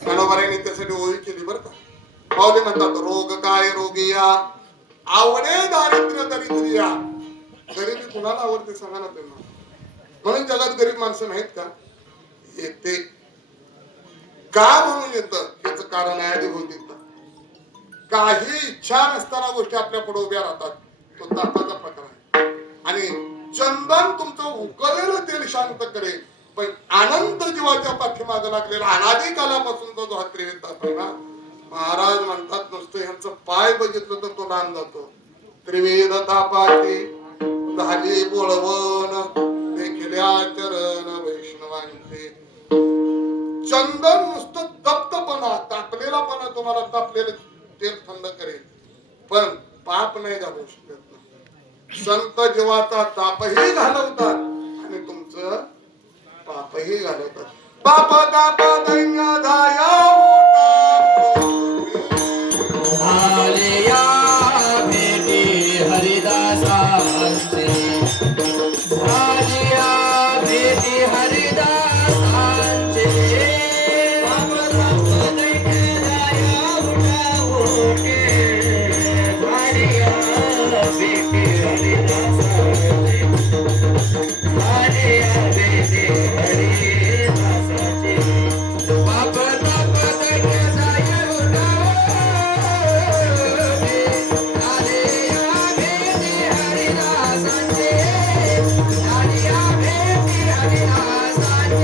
ज्ञानोबांनी त्यासाठी ओळी केली बरं का. पावले म्हणतात रोग काय रोगिया आवडे दारिद्र्य दरिद्रिया. गरिबी कुणाला आवडते सांगा ना त्यांना. म्हणून जगात गरीब माणसं नाहीत का? येते का म्हणून येतं याच कारण आहे आदिभौतिकता. काही इच्छा नसताना गोष्टी आपल्या पुढे उभ्या राहतात. तो तापाचा प्रकार आहे. आणि चंदन तुमचं उकळलेलं तेल शांत करेल. पण अनंत जीवाच्या पाठीमागे लागलेला अनादी कालापासूनचा जो हा त्रिवेद ताप आहे ना, महाराज म्हणतात नुसतं ह्यांचं पाय बघितलं तर तो लांब जातो. त्रिवेद तापाची झाली बोळवण देखिल्या चरण वैष्णवांचे. चंदन नुसतं तप्तपणा तापलेलापणा तुम्हाला तापलेलं तेल थंड करेल, पण पाप नाही घालू शकत. संत जीवाचा तापही घालवतात आणि तुमचं पापही घालवतात. पाप ताप दैन्य धाया झालिया भेटी हरिदासांचे, झालिया भेटी हरिदासांचे. पाप ताप दैन्य धाया उठावोके, झालिया भेटी हरिदासांचे, झालिया भेटी हरिदासांचे. पाप ताप दैन्य धाया उठावोके, झालिया भेटी हरिदासांचे, झालिया भेटी हरिदासांचे.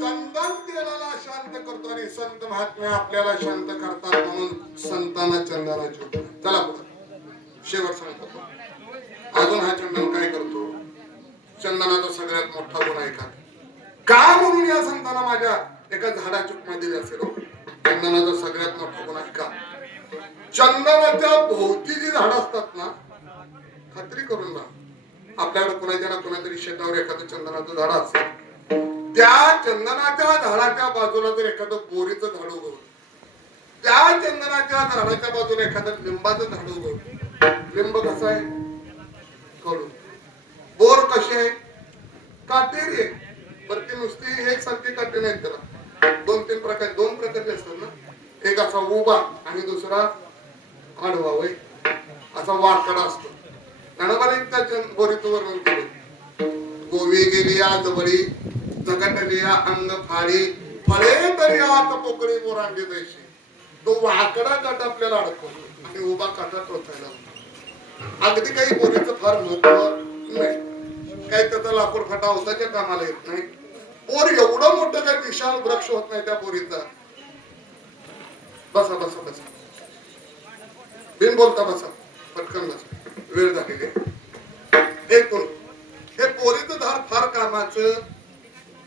चंदन तेलाला शांत करतो आणि संत महात्मे आपल्याला शांत करतात म्हणून संतांना चंदनाची उपमा. चला पुढे शेवट सांगतो. अजून हा चंदन काय करतो? चंदनाचा सगळ्यात मोठा गुण आहे का म्हणून या संतांना माझ्या एका झाडाची उपमा दिली असेल हो? चंदनाचा सगळ्यात मोठा गुण आहे का? चंदनाच्या भोवती जी झाडं असतात ना, खात्री करून ना, आपल्याकडे कुणाच्या ना कुणातरी शेतावर एखादं चंदनाचं झाड असेल, त्या चंदनाच्या झाडाच्या बाजूला जर एखादं बोरीचं झाड उगवलं, त्या चंदनाच्या झाडाच्या बाजूला एखादं लिंबाचं झाड उगवलं. लिंब कसं आहे? कडू. बोर कशी आहे? काटेरी आहे. बरं ती नुसती एकसारखी काटे नाहीत, त्याला दोन प्रकारचे असतात ना. एक असा उभा आणि दुसरा आडवा, वय असा वाकडा असतो. ज्ञानोबाने त्या बोरीचं वर्णन केलं. गोवी गेली आज बळी, जगटली अंग फाडी, फळे तरी आत पोकळी मोरांडी देशी. तो वाकडा काट आपल्याला अडकवतो आणि उभा काटा टोचायला. अगदी काही बोरीचं फार महत्व नाही, काही त्याचा लाकूड फाटा होताच्या कामाला येत नाही. बोर एवढं मोठं काही विशाल वृक्ष होत नाही त्या बोरीचा. बसा बसा बसा, बिन बोलता बसा, पटकन बसा, वेळ झालेली. एकूण हे बोरीचं झाड फार कामाचं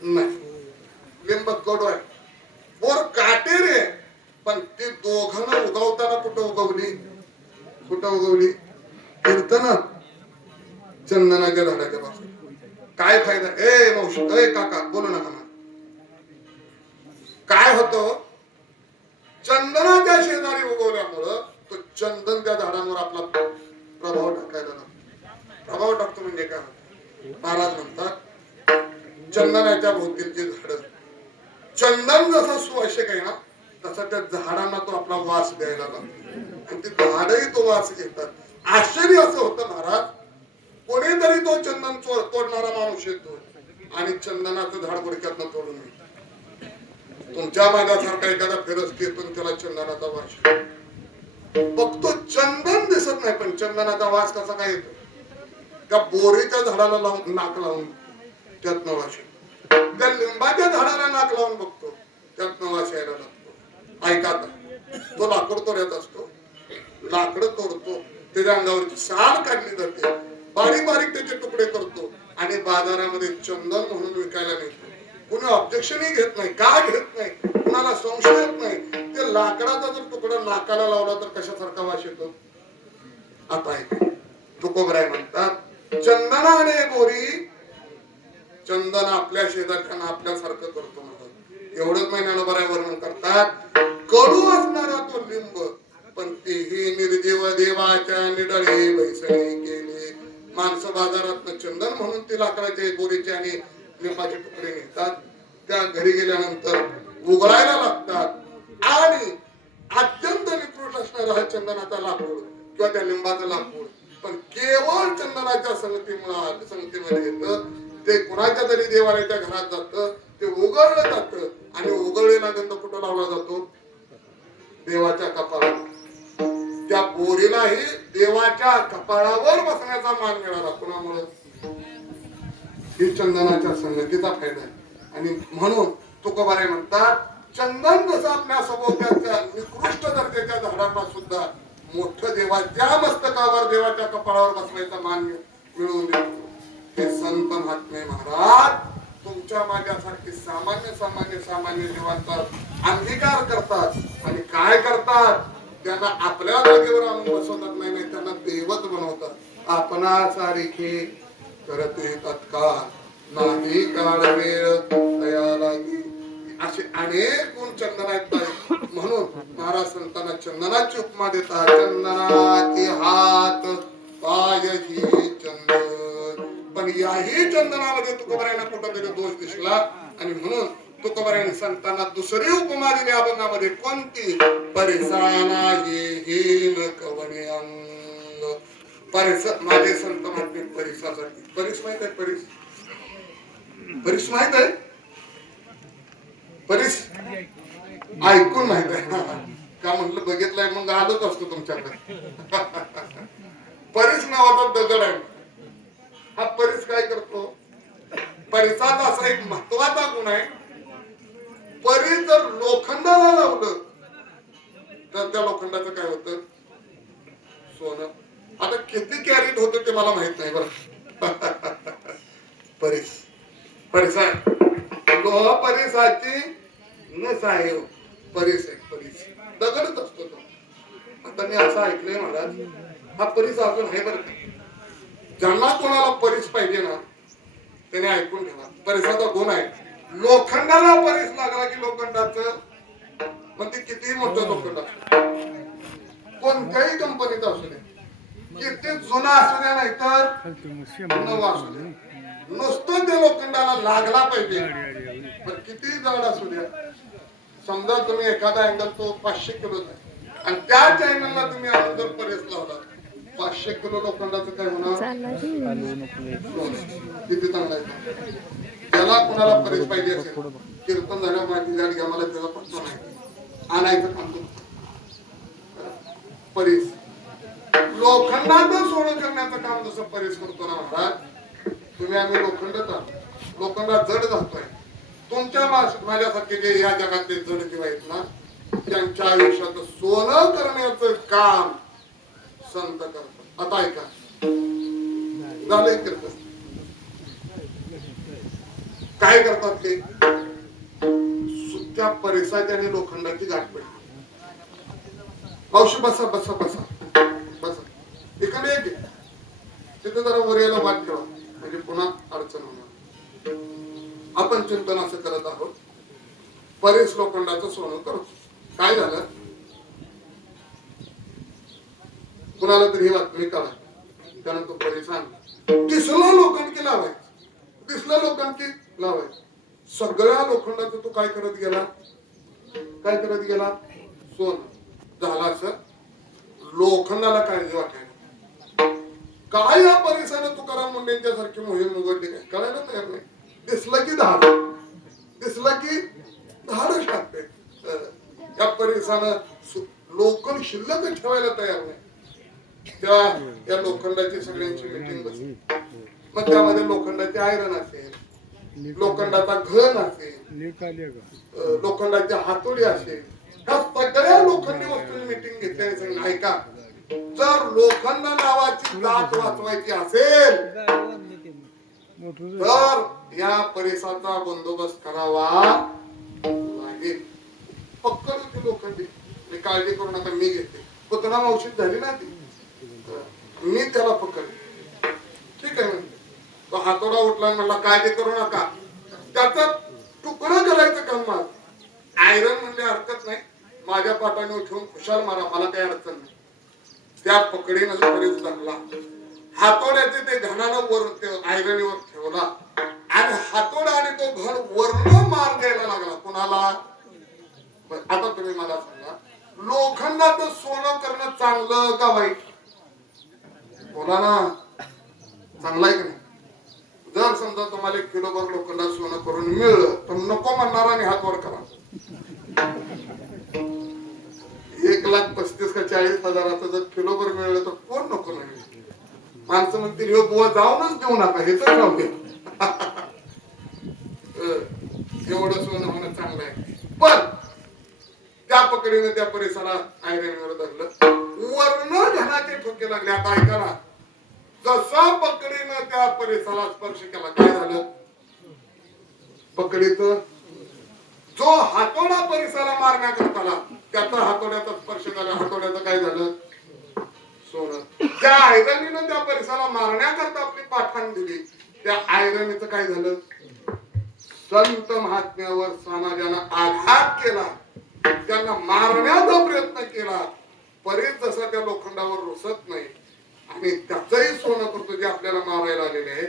नाही. लिंब कडू आहे, बोर काटेरी आहे, पण ते दोघांना उगवताना कुठं उगवली? कीर्तनात, चंदनाच्या झाडाच्या पासून. काय फायदा? ए मावशी, ए काका, बोलू नका मला. काय होतं? चंदनाच्या शेजारी उगवल्यामुळं तो चंदन त्या झाडांवर आपला प्रभाव टाकायला लागतो. प्रभाव टाकतो म्हणजे काय? महाराज म्हणतात चंदनाच्या भोवतीची झाड, चंदन जसं सुवासिक आहे ना, तसा त्या झाडांना तो आपला वास द्यायला लागतो आणि ते झाडही तो वास घेतात. आश्चर्य असं होतं महाराज, कोणीतरी तो चंदन तोडणारा माणूस येतो आणि चंदनाचं झाड गुडक्यातनं तोडून येतो. तुमच्या माझ्यासारखा एखादा फिरस्ती येतो, त्याला चंदनाचा वास बघतो. चंदन दिसत नाही, पण चंदनाचा वास कसा काय येतो? त्या बोरीच्या झाडाला लावून नाक लावून त्यातनं वास येतो. त्या लिंबाच्या झाडाला नाक लावून बघतो, त्यातनं वास यायला लागतो. ऐका, तो लाकूड तोडत असतो, लाकडं तोडतो, त्याच्या अंगावरची साल काढली जाते, बारीक बारीक त्याचे तुकडे करतो आणि बाजारामध्ये चंदन म्हणून विकायला नेतो. कुणी ऑब्जेक्शनही घेत नाही. का घेत नाही? कुणाला संशय येत नाही. ते लाकडाचा जर तुकडा नाकाला लावला तर कशासारखा वास येतो? आता ऐक, तुकोबराय म्हणतात चंदनाने बोरी, चंदन आपल्या शेजारच्या आपल्यासारखं करतो म्हणतात. एवढंच महिन्याला बऱ्या वर्णन करतात. कडू असणारा तो लिंब, पण तेही निर्जीव देवाच्या निडळे बैसणे केले. माणसं बाजारात चंदन म्हणून ती लाकडाचे, बोरीचे आणि लिंबाचे तुकडे नेतात. त्या घरी गेल्यानंतर उघडायला लागतात आणि अत्यंत निकृष्ट असणारा हा चंदनाचा लाकूड किंवा त्या लिंबाचं लाकूड पण केवळ चंदनाच्या संगतीमध्ये येतं. ते कुणाच्या तरी देवालयाच्या घरात जातं ते उघडलं जातं आणि उघडलेला गंध कुठं लावला जातो? देवाच्या कपाळावर. त्या पोरीलाही देवाच्या कपाळावर बसण्याचा मान मिळाला. कुणामुळे? ही चंदनाच्या संगतीचा फायदा आहे. आणि म्हणून तुकोबारे म्हणतात, चंदन जसं आपल्या सभोवतालच्या निकृष्ट दर्जाच्या झाडांना सुद्धा मोठं देवाच्या मस्तकावर देवाच्या कपाळावर बसण्याचा मान मिळवून देतो. हे संत महात्मे महाराज तुमच्या माझ्यासारखे सामान्य सामान्य सामान्य जीवांचा अंगीकार करतात आणि काय करतात? त्यांना आपल्या जागेवर आणून बसवतात नाही, नाही त्यांना देवच बनवतात. आपणासारखे करत येतात का नाही काळ वेळ तया लागी. असे अनेक गुण चंदनात आहेत. म्हणून महाराज संतांना चंदनाची उपमा देतात. चंदनाचे हात पाय ही चंदन. पण याही चंदनामध्ये तुकोबारायांना कुठेतरी दोष दिसला आणि म्हणून तुकोबारायांनी संतांना दुसरी उपमा दिली अभंगामध्ये. कोणती? परिसाना हे न कवणे अंग. परिस माझे संत म्हणते परिसासाठी. परिस माहित आहे? परिस परिस माहित आहे? परिस ऐकून माहित आहे का? म्हटलं बघितलंय मग आलोच असतो तुमच्याकडे. परिस नावाचा दगड आहे. हा परिस काय करतो? परिसाचा असा एक महत्वाचा गुण आहे. परी जर लोखंडाला लावलं तर त्या लोखंडाचं काय होतं? सोनं. आता किती कॅरेट होतं ते मला माहित नाही बरं. परिस परिसा लोह परिसाची नस आहे. परिस आहे. परिस दगडच असतो तो. आता मी असं ऐकलंय महाराज, हा परिस अजून आहे बरं का. ज्यांना कोणाला परिस पाहिजे ना त्याने ऐकून घ्यावा. परिसाचा गुण आहे. लोखंडाला परिस लागला की लोखंडाचं मग ते कितीही मोठं लोखंड असतं, कोणत्याही कंपनीत असू दे, किती जुना असू द्या नाहीतर नवा असू द्या, नुसतं ते लोखंडाला लागला पाहिजे. पण किती जड असू द्या. समजा तुम्ही एखादा अँगल तो 500 किलोचा आहे आणि त्या चॅनलला तुम्ही आणून जर परिस लावला 500 किलो लोखंडाचं काय होणार? किती चांगला आहे. ज्याला कोणाला परिस पाहिजे असेल कीर्तन झालं माहिती झाली घ्या मला त्याला पटतो नाही आणायचं काम परिस. लोखंडाचं सोनं करण्याचं काम जसं परिस करतो ना महाराज, तुम्ही आम्ही लोखंडा जड जातोय. तुमच्या माझ्यासारखे जे या जगातले जड किंवा आहेत ना त्यांच्या आयुष्यात सोनं करण्याचं काम संत करतात. आता ऐका झालंय कीर्तन काय करतात ते? सुत्या परिसाची आणि लोखंडाची गाठ पडली. मावशी बसा बसा बसा बसा इकडे एक तिथे जरा वर यायला वाट ठेवा म्हणजे पुन्हा अडचण होणार. आपण चिंतन असं करत आहोत. परिस लोखंडाचं सोनं करतो. काय झालं? कुणाला तरी ही बातमी कळा. त्यानंतर परिसाने दिसलं लोखंड लावायचं. दिसलं लोखंड लावायचं. सगळ्या लोखंडाचं तो काय करत गेला? काय करत गेला? सोनं झाला. असं लोखंडाला काळजी वाटायला काय या परिसरात तुकाराम मुंडेंच्या सारखी मोहीम उघडली काय कळायला तयार नाही. दिसलं की धाड, दिसलं की धाडच टाकते. या परिसरानं लोखंड शिल्लक ठेवायला तयार नाही. त्या लोखंडाची सगळ्यांची मीटिंग बसली. मग त्यामध्ये लोखंडाचे आयरन असेल, लोखंडाचा घन असेल, लोखंडाची हातोडी असेल, ह्या सगळ्या लोखंडी वस्तूंची मीटिंग घेतली. सांगितलं ऐका, जर लोखंड नावाची जात वाचवायची असेल तर या परिसराचा बंदोबस्त करावा लागेल. पक्कड होती लोखंडी. मी काळजी करू नका मी घेते. पुतना औषध झाली ना ती मी त्याला पकडले. ठीक आहे म्हणते. तो हातोडा उठला म्हणला काळजी करू नका त्याचा तुकडं करायचं काम माझं. आयरन म्हणजे हरकत नाही माझ्या पाठाने उठवून खुशाल मारा मला काही अडचण नाही. त्या पकडीनं परिस धरला. हातोड्याचे ते घणानं वर आयरणीवर ठेवला आणि हातोडा आणि तो घड वर्ण मार द्यायला लागला. कोणाला? आता तुम्ही मला सांगा लोखंडाचं सोनं करणं चांगलं का वाईट? बोला ना. चांगलं आहे की नाही? जर समजा तुम्हाला 1 किलोभर लोखंडात सोनं करून मिळलं तर नको म्हणणार आणि हात वर करा. 1,35,000 का 40,000 जर किलोभर मिळलं तर कोण नको नाही. माणसं म्हणतील हे बुवा जाऊनच देऊ नका हे तर राहू दे. एवढं सोनं होणं चांगलं आहे. पण त्या पकडीने त्या परिसराला आयरनवर धरलं. वर्ण धनाचे ठोके लागले. आता ऐका ना, जसा पकडीनं त्या परिसराला स्पर्श केला काय झालं? पकडीत जो हातोडा परिसराला मारण्याकरता आला त्याचा हातोड्याचा स्पर्श झाला. हातोड्याचं काय झालं? सोनं. त्या आयरनीनं त्या परिसराला मारण्याकरता आपली पाठाण दिली. त्या आयरनीचं काय झालं? संत महात्म्यावर समाजानं आघात केला, त्यांना मारण्याचा प्रयत्न केला. परीस जसा त्या लोखंडावर रुसत नाही आणि त्याचंही सोनं करतो जे आपल्याला मारायला आलेले आहे.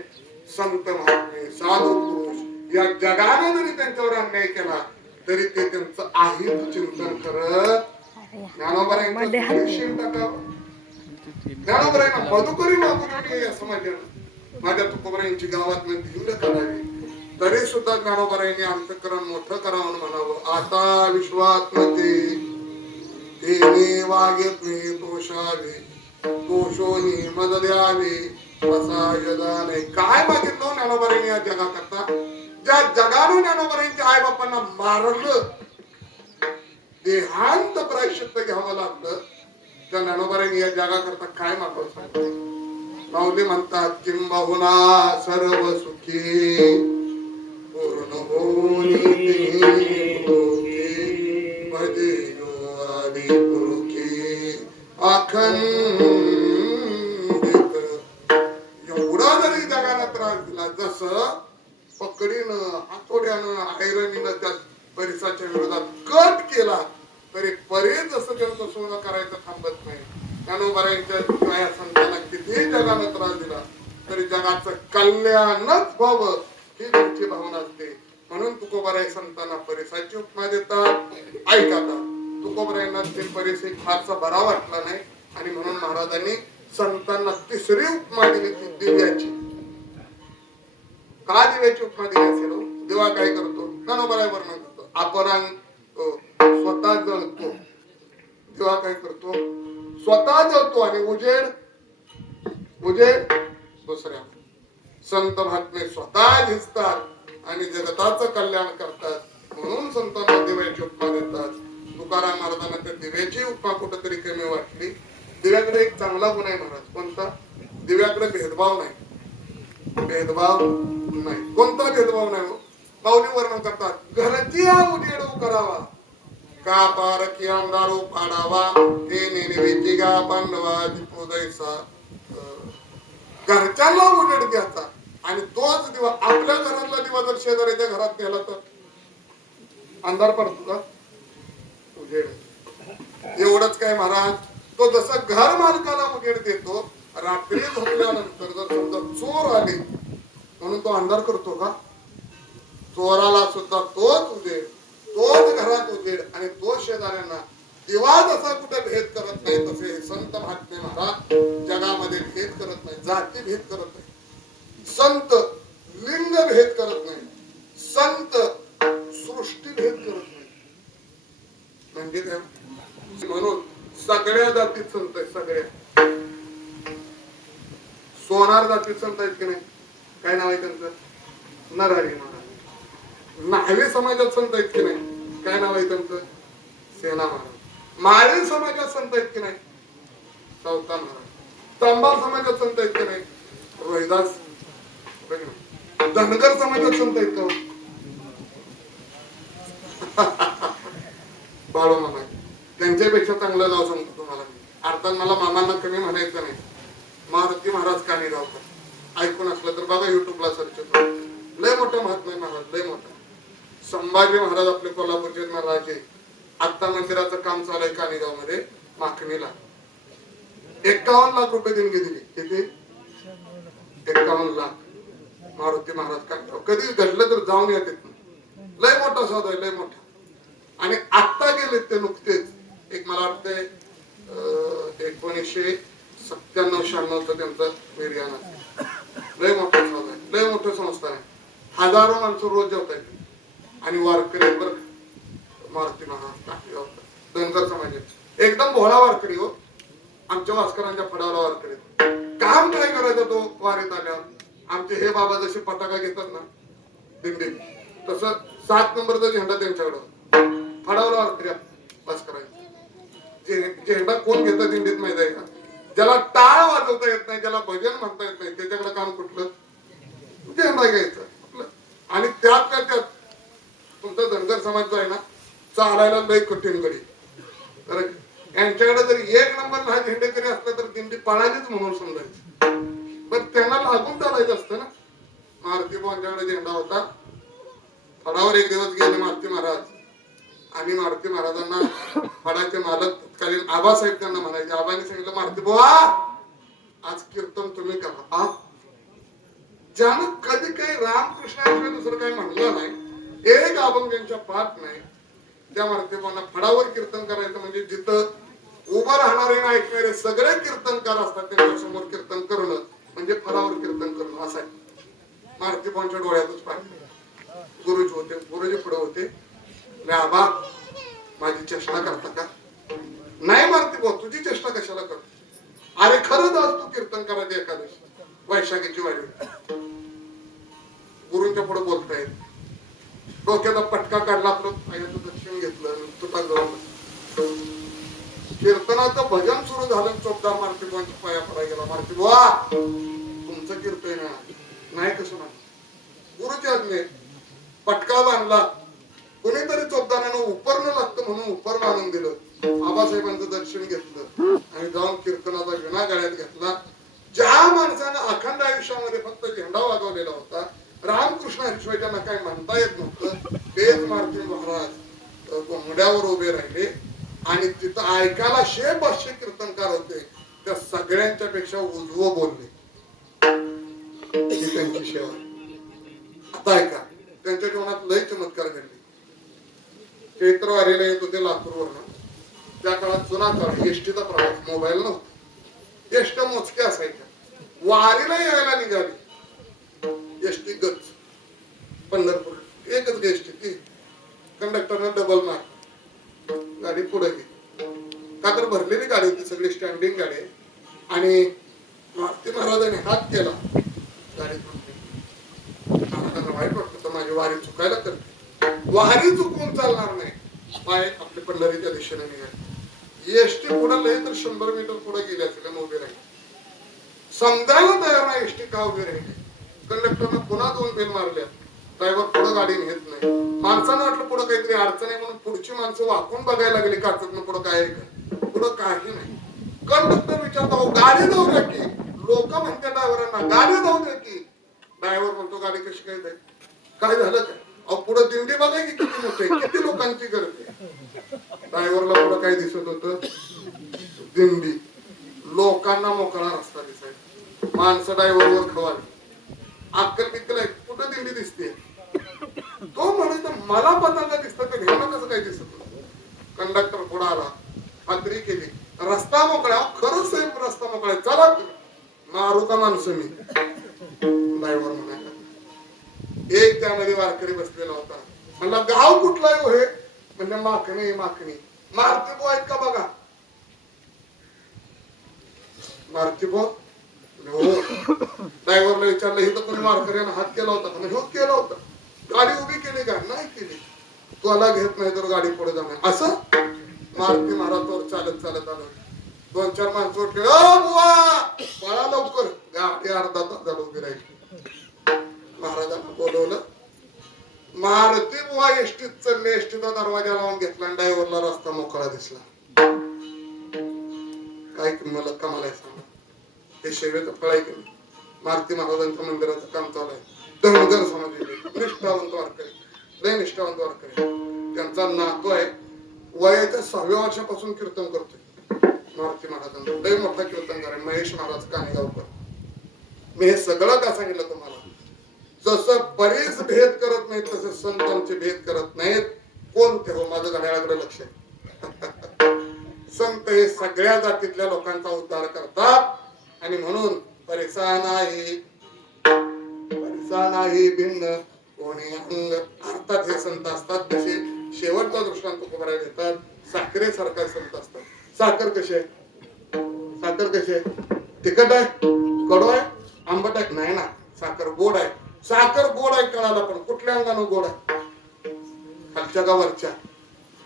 संत महात्मे साधू पुरुष या जगाने जरी त्यांच्यावर अन्याय केला तरी ते त्यांचं आहे चिंतन करत ज्ञानोबरायांना मधुकरी मागून या समाजानं माझ्या तुकोबरायांची गावात धिंड करावी. तरी सुद्धा ज्ञानोबरायांनी अंतःकरण मोठं करावं म्हणावं. आता विश्वात्मते तेने वागेत्मे दोषावे दोषोनी मद द्यावे असा यदाने. काय मागितलं ज्ञानोबरायांनी या जगाकरता? ज्या जगाने ज्ञानोबरायांच्या आई बापांना मारलं, देहांत प्रायश्चित्त घ्यावं लागलं, त्या ज्ञानोबरायांनी या जगाकरता काय मागवलं सांगतो. माऊली म्हणतात किंबहुना सर्व सुखी पूर्ण होनी भजे आदि पुरुषी अखंडित. एवढा जरी जगाला त्रास दिला, जसं पकडीनं हातोड्यानं आयरनीनं त्या परिसाच्या विरोधात कट केला तरी परीस जसं त्यांचं सोनं करायचं थांबत नाही. ज्ञानोबरायांच्या या संतांना कितीही जगानं त्रास दिला तरी जगाचं कल्याणच व्हावं ही त्यांची भावना असते. म्हणून तुकोबराय संतांना परिसाची उपमा देतात. ऐकतात तुकोबरायांना ते परिस फारसा बरा वाटला नाही आणि म्हणून महाराजांनी संतांना तिसरी उपमा दिली ती दिव्याची. का दिव्याची उपमा दिली असेल? दिवा काय करतो? ज्ञानोबराय वर्णन करतो. आपण स्वतः जळतो. दिवा काय करतो? स्वतः जळतो आणि उजेड दुसऱ्या. संत महात्मे स्वतः झिजतात आणि जगताचं कल्याण करतात. म्हणून संतांना दिव्याची उपमा देतात. तुकाराम महाराजांना त्या दिव्याची उपमा कुठेतरी कमी वाटली. दिव्याकडे एक चांगला गुण आहे महाराज. कोणता? दिव्याकडे भेदभाव नाही. भेदभाव नाही. कोणता भेदभाव नाही? माऊली वर्णन करतात घरची उजेड करावा का पारकी अंधारू पाडावा हे नेनवेची गा पांडवा दीपोदयसा. घरच्याला उजेड द्यायचा आणि तोच दिवा आपल्या घरातला दिवा जर शेजाऱ्याच्या घरात नेला तर अंधार पडतो का? उजेड. एवढंच काय महाराज, तो जसं घर मालकाला उजेड देतो, रात्री झोपल्यानंतर जर समजा चोर आले म्हणून तो अंधार करतो का? चोराला सुद्धा तोच उजेड, तोच घरात उजेड आणि तोच शेजाऱ्यांना. दिवा जसा कुठे भेद करत नाही तसे संत महात्मे महाराज जगामध्ये भेद करत नाही, जाती भेद करत नाही, संत लिंग भेद करत नाही, संत सृष्टी भेद करत नाही. म्हणजे काय? म्हणून सगळ्या जातीत संत आहेत. सगळ्या सोनार जातीत संत आहेत की नाही? काय नाव आहे त्यांचं? नरहरी महाराज. न्हावी समाजात संत आहेत की नाही? काय नाव आहे त्यांचं? सेना महाराज. माळी समाजात संत आहेत की नाही? चौथा महाराज. तांबार समाजात संत आहेत की नाही? रोहिदास. धनगर समाजात संत आहेत का? बाळू मामा. त्यांच्यापेक्षा चांगलं नाव सांगतो तुम्हाला. अर्थात मला मामांना कमी म्हणायचं नाही. मारुती महाराज कानेगावकर ऐकून असलं तर बघा युट्यूबला सर्च करून. लय मोठं महात्मा आहे महाराज, लय मोठं. संभाजी महाराज आपले कोल्हापूरचे राजे. आता मंदिराचं काम चालू आहे कानेगाव मध्ये माखणीला. 51 लाख रुपये देणगी दिली. किती? 51 लाख. मारुती महाराज कानेगाव. कधी घडलं तर जाऊन या तिथून. लय मोठा सौदा आहे, लय मोठा. आणि आता गेले ते नुकतेच. एक मला वाटतंय 1997-96 त्यांचा निर्याण. लय मोठा सौदा आहे. लय मोठं संस्थान आहे. हजारो माणसं रोज जेवता येते आणि वारकरी बर मारुती महाराज धनगर समाजाचे एकदम भोळा वारकरी हो. आमच्या वास्करांच्या फडाला वारकरी काम काय करायचं तो वारीत आल्यावर. आमचे हे बाबा जसे पताका घेतात ना दिंडीत तसं 7 नंबरचा झेंडा त्यांच्याकडं फडावला वारकरी वास्करांचे. झेंडा कोण घेतं दिंडीत माहिती आहे का? ज्याला टाळ वाजवता येत नाही, ज्याला भजन म्हणता येत नाही, त्याच्याकडे काम कुठलं झेंडा घ्यायचं आपलं. आणि त्यात तुमचा धनगर समाज जो आहे ना चालायला लय कठीण गडी. तर यांच्याकडे जर 1 नंबर हा झेंडेकरी असला तर दिंडी पळालीच म्हणून समजायची. पण त्यांना लागून चालायचं असतं ना. मारुती भाऊंच्याकडे झेंडा होता. फडावर एक दिवस गेले मारुती महाराज आणि मारुती महाराजांना फडाचे मालक तत्कालीन आबासाहेब त्यांना म्हणायचे. आबाने सांगितलं मारुती बुवा आज कीर्तन तुम्ही करा. ज्यानं कधी काही रामकृष्णाशिवाय दुसरं काही म्हणलं नाही, एक अभंगांच्या पाठ नाही, त्या मारुती भाऊंना फडावर कीर्तन करायचं म्हणजे जिथं उभं राहणारे ना ऐकणारे सगळे कीर्तनकार असतात त्यांच्या समोर कीर्तन करणं म्हणजे फडावर कीर्तन करणं असं आहे. मारुती भाऊंच्या डोळ्यातच पाहिजे. गुरुजी होते, गुरुजी पुढे होते. आबा माझी चेष्टा करता का? नाही मारुती भाऊ तुझी चेष्टा कशाला करतो? अरे खरंच आज तू कीर्तन करायचं एकादशी वैशाखीची वारी. गुरुंच्या पुढे बोलतायत. डोक्याचा पटका काढला, आपलं पायाचं दर्शन घेतलं, तुटा गवलं. कीर्तनाचं भजन सुरू झालं. चोपदार मारुती भाऊंच्या पाया पडायला गेला. मारुती बुवा तुमचं कीर्तन नाही कसं नाही. गुरुची आज्ञे पटका बांधला. कोणीतरी चोपदारानं उपरणं लागतं म्हणून उपरणं आणून दिलं. आबासाहेबांचं दर्शन घेतलं आणि जाऊन कीर्तनाचा विणा गळ्यात घेतला. ज्या माणसानं अखंड आयुष्यामध्ये फक्त झेंडा वाजवलेला होता, रामकृष्ण हरीशिवाय त्यांना काही म्हणता येत नव्हतं, तेच मारुती महाराज घोंगड्यावर उभे राहिले आणि तिथं ऐकायला 100-500 कीर्तनकार होते. त्या सगळ्यांच्या पेक्षा उजवं बोलले. ही त्यांची सेवा. आता ऐका त्यांच्या जीवनात लय चमत्कार घडले. चैत्र वारीला येत होते लातूरवरनं. त्या काळात जुना काळ, एसटीचा प्रवास, मोबाईल नव्हता. एसट्या मोजक्या असायच्या. वारीला यायला निघाली एसटी गच पंढरपूर एकच एसटी ती. कंडक्टरनं डबल मार गाडी पुढे गेली. का तर भरलेली गाडी होती, सगळी स्टँडिंग गाडी. आणि मारुती महाराजांनी हात केला, गाडी थांबली. महाराजांना वाईट वाटत होतं माझी वारी चुकायला करते. वारी चुकवून चालणार नाही. पाय आपल्या पंढरीच्या दिशेने निघाले. एसटी पुढे लय तर 100 मीटर पुढे गेले असेल उभे राहिले. समजायला तयार नाही एसटी का उभे राहिले. कंडक्टरनं पुन्हा 2 बेल मारल्या. ड्रायव्हर पुढे गाडी नेत नाही. माणसानं वाटलं पुढे काहीतरी अडचण आहे म्हणून पुढची माणसं वाकून बघायला लागली काचतनं पुढे काय आहे का. पुढे काही नाही. कंडक्टर विचारतो गाडी जाऊ द्या की. लोक म्हणते ड्रायव्हरांना गाडी जाऊ द्या की. ड्रायव्हर म्हणतो गाडी कशी काय जाईल, काय झालं काय? अहो पुढे दिंडी बघाय की किती मोठे, किती लोकांची गर्दी. ड्रायव्हरला पुढे काय दिसत होतं? दिंडी. लोकांना मोकळा रस्ता दिसायचा. माणसं ड्रायव्हरवर खवाली. अक्कल बिक्कल आहे कुठं दिंडी दिसते. तो म्हणायचा मला पताका दिसत ते ध्यान कसं काय दिसत होतं. कंडक्टर पुढे आला, खात्री केली, रस्ता मोकळा. खरंच साहेब रस्ता मोकळा, चला मारू का माणसं मी. ड्रायव्हर म्हणायला एक त्यामध्ये वारकरी बसलेला होता. म्हणला गाव कुठला आहे हे? म्हणजे माखणी. माखणी मारुती भाऊ आहेत का बघा. मारुती भाऊ हो. ड्रायव्हरला विचारलं हे तर कोणी वारकऱ्यानं हात केला होता का? हो केला होता. गाडी उभी केली का? नाही केली. तुला घेत नाही तर गाडी पुढे जाणार असं. मारुती महाराज चालत चालत आलं. 2-4 माणसं उठले. बुवा पळा लवकर. गाडी अर्धा तास झालं उभी राहिली. महाराजांना बोलवलं. मारुती बुवा एसटीत चढले. एसटीचा दरवाजा लावून घेतला आणि ड्रायव्हरला रस्ता मोकळा दिसला. काय मला कमाला सांगा. हे सेवेचं फळ आहे की नाही. मारुती महाराजांच्या मंदिराचं काम चालू आहे. धनगर समाज निष्ठावंत वारकरी, लय निष्ठावंत वारकरी. त्यांचा नातू आहे वयाच्या 6व्या वर्षापासून कीर्तन करतोय. मारुती महाराजांचा लय मोठा कीर्तनकार आहे महेश महाराज कानेगावकर. मी हे सगळं का सांगितलं तुम्हाला. जसं बरेच भेद करत नाहीत तसे संत आमचे भेद करत नाहीत. कोणते हो माझं घड्याळाकडे लक्ष आहे. संत हे सगळ्या जातीतल्या लोकांचा उद्धार करतात आणि म्हणून परेशान आहे त्यांचा नाही भिन्न कोणी अंग. अर्थात हे संत असतात तसे शेवटचा दृष्टांत तुकोबराय देतात. साखरेसारखा संत असतात. साखर कशी आहे? साखर कशी आहे? तिखट आहे, कडू आहे, आंबट आहे? नाही ना, साखर गोड आहे. साखर गोड आहे कळाला, पण कुठल्या अंगानं गोड आहे? खालच्या का वरच्या?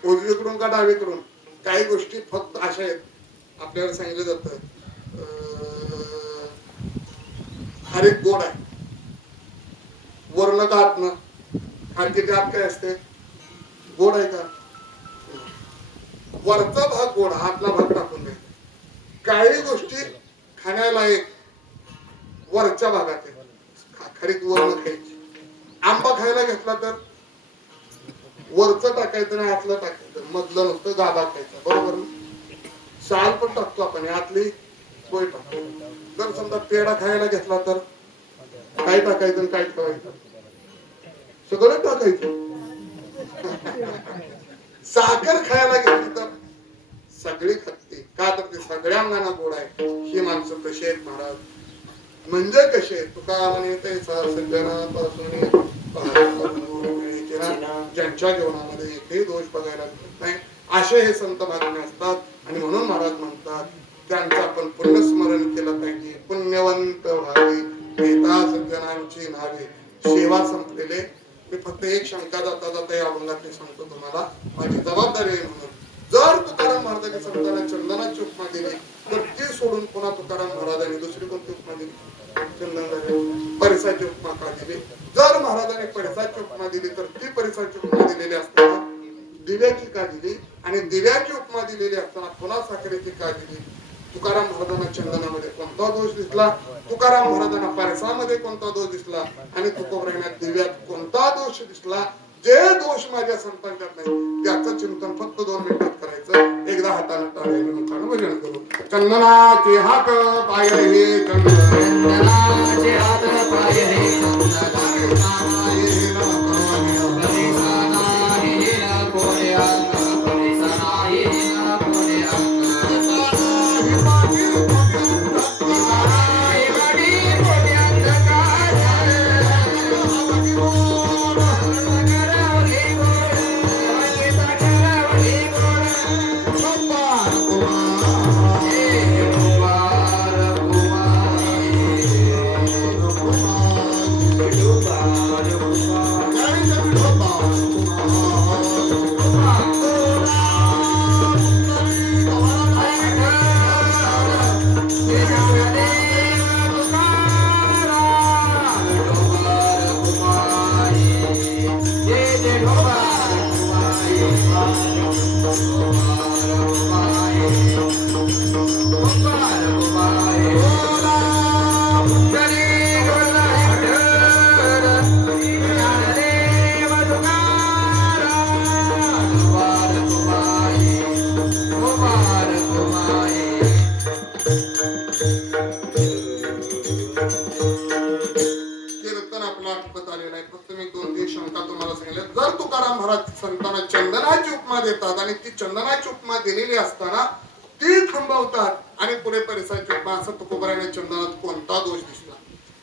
उजवीकडून का डावीकडून? काही गोष्टी फक्त अशा आहेत, आपल्याला सांगितलं जातं हर एक गोड आहे, वर्ण का आतनं? खालच्या आत काय असते? गोड आहे का? वरचा भाग गोड, आतला भाग टाकून दे. काही गोष्टी खाण्यालायक वरच्या भागात आहे, खरीत वर्ण खायची. आंबा खायला घेतला तर वरचं टाकायचं नाही, आतलं टाकायचं, मधलं नुसतं गाभा खायचा. बरोबर ना? साल पण टाकतो आपण, आतली पोय टाकतो. जर समजा पेढा खायला घेतला तर काय टाकायचं आणि काय ठेवायचं? सगळं टाकायचं. साखर खायला घेतली तर सगळी खाते का? तर ते सगळ्या अंगाना गोड आहे. ही माणसं कशी आहेत महाराज? म्हणजे कसे आहेत? तुका म्हणे ते सज्जनापासून ज्यांच्या जीवनामध्ये एकही दोष बघायला मिळत नाही, असे हे संत महात्मे असतात. आणि म्हणून महाराज म्हणतात त्यांचं आपण पुण्यस्मरण केलं पाहिजे, पुण्यवंत व्हावे, नेता सज्जनांची नावे. सेवा संपलेले. मी फक्त एक शंका जाता जाता या अभंगातली सांगतो तुम्हाला, माझी जबाबदारी आहे म्हणून. जर तुकाराम महाराजांनी संतांना चंदनाची उपमा दिली तर ती सोडून पुन्हा तुकाराम महाराजांनी दुसरी कोणती उपमा दिली? चंदन परिसाची उपमा का दिली? जर महाराजांनी परिसाची उपमा दिली तर ती परिसाची उपमा दिलेली असताना दिव्याची का दिली? आणि दिव्याची उपमा दिलेली असताना पुन्हा साखरेची का दिली? तुकाराम महाराजांना चंदनामध्ये कोणता दोष दिसला? तुकाराम महाराजांना परसामध्ये कोणता दोष दिसला? आणि तुकोबरायांना दिव्यात कोणता दोष दिसला? जे दोष माझ्या संतांच्यात नाही त्याचं चिंतन फक्त 2 मिनिटात करायचं. एकदा हाताने टाळायला मुखानं भजन करू. चंदनाचे हात पाय हे चंदनाचे हात पाय हे संतांना चंदनाची उपमा देतात आणि ती चंदनाची उपमा दिलेली असताना ती थांबवतात आणि पुढे परिसराची उपमा. असं तुकोबरायाने चंदनात कोणता दोष दिसला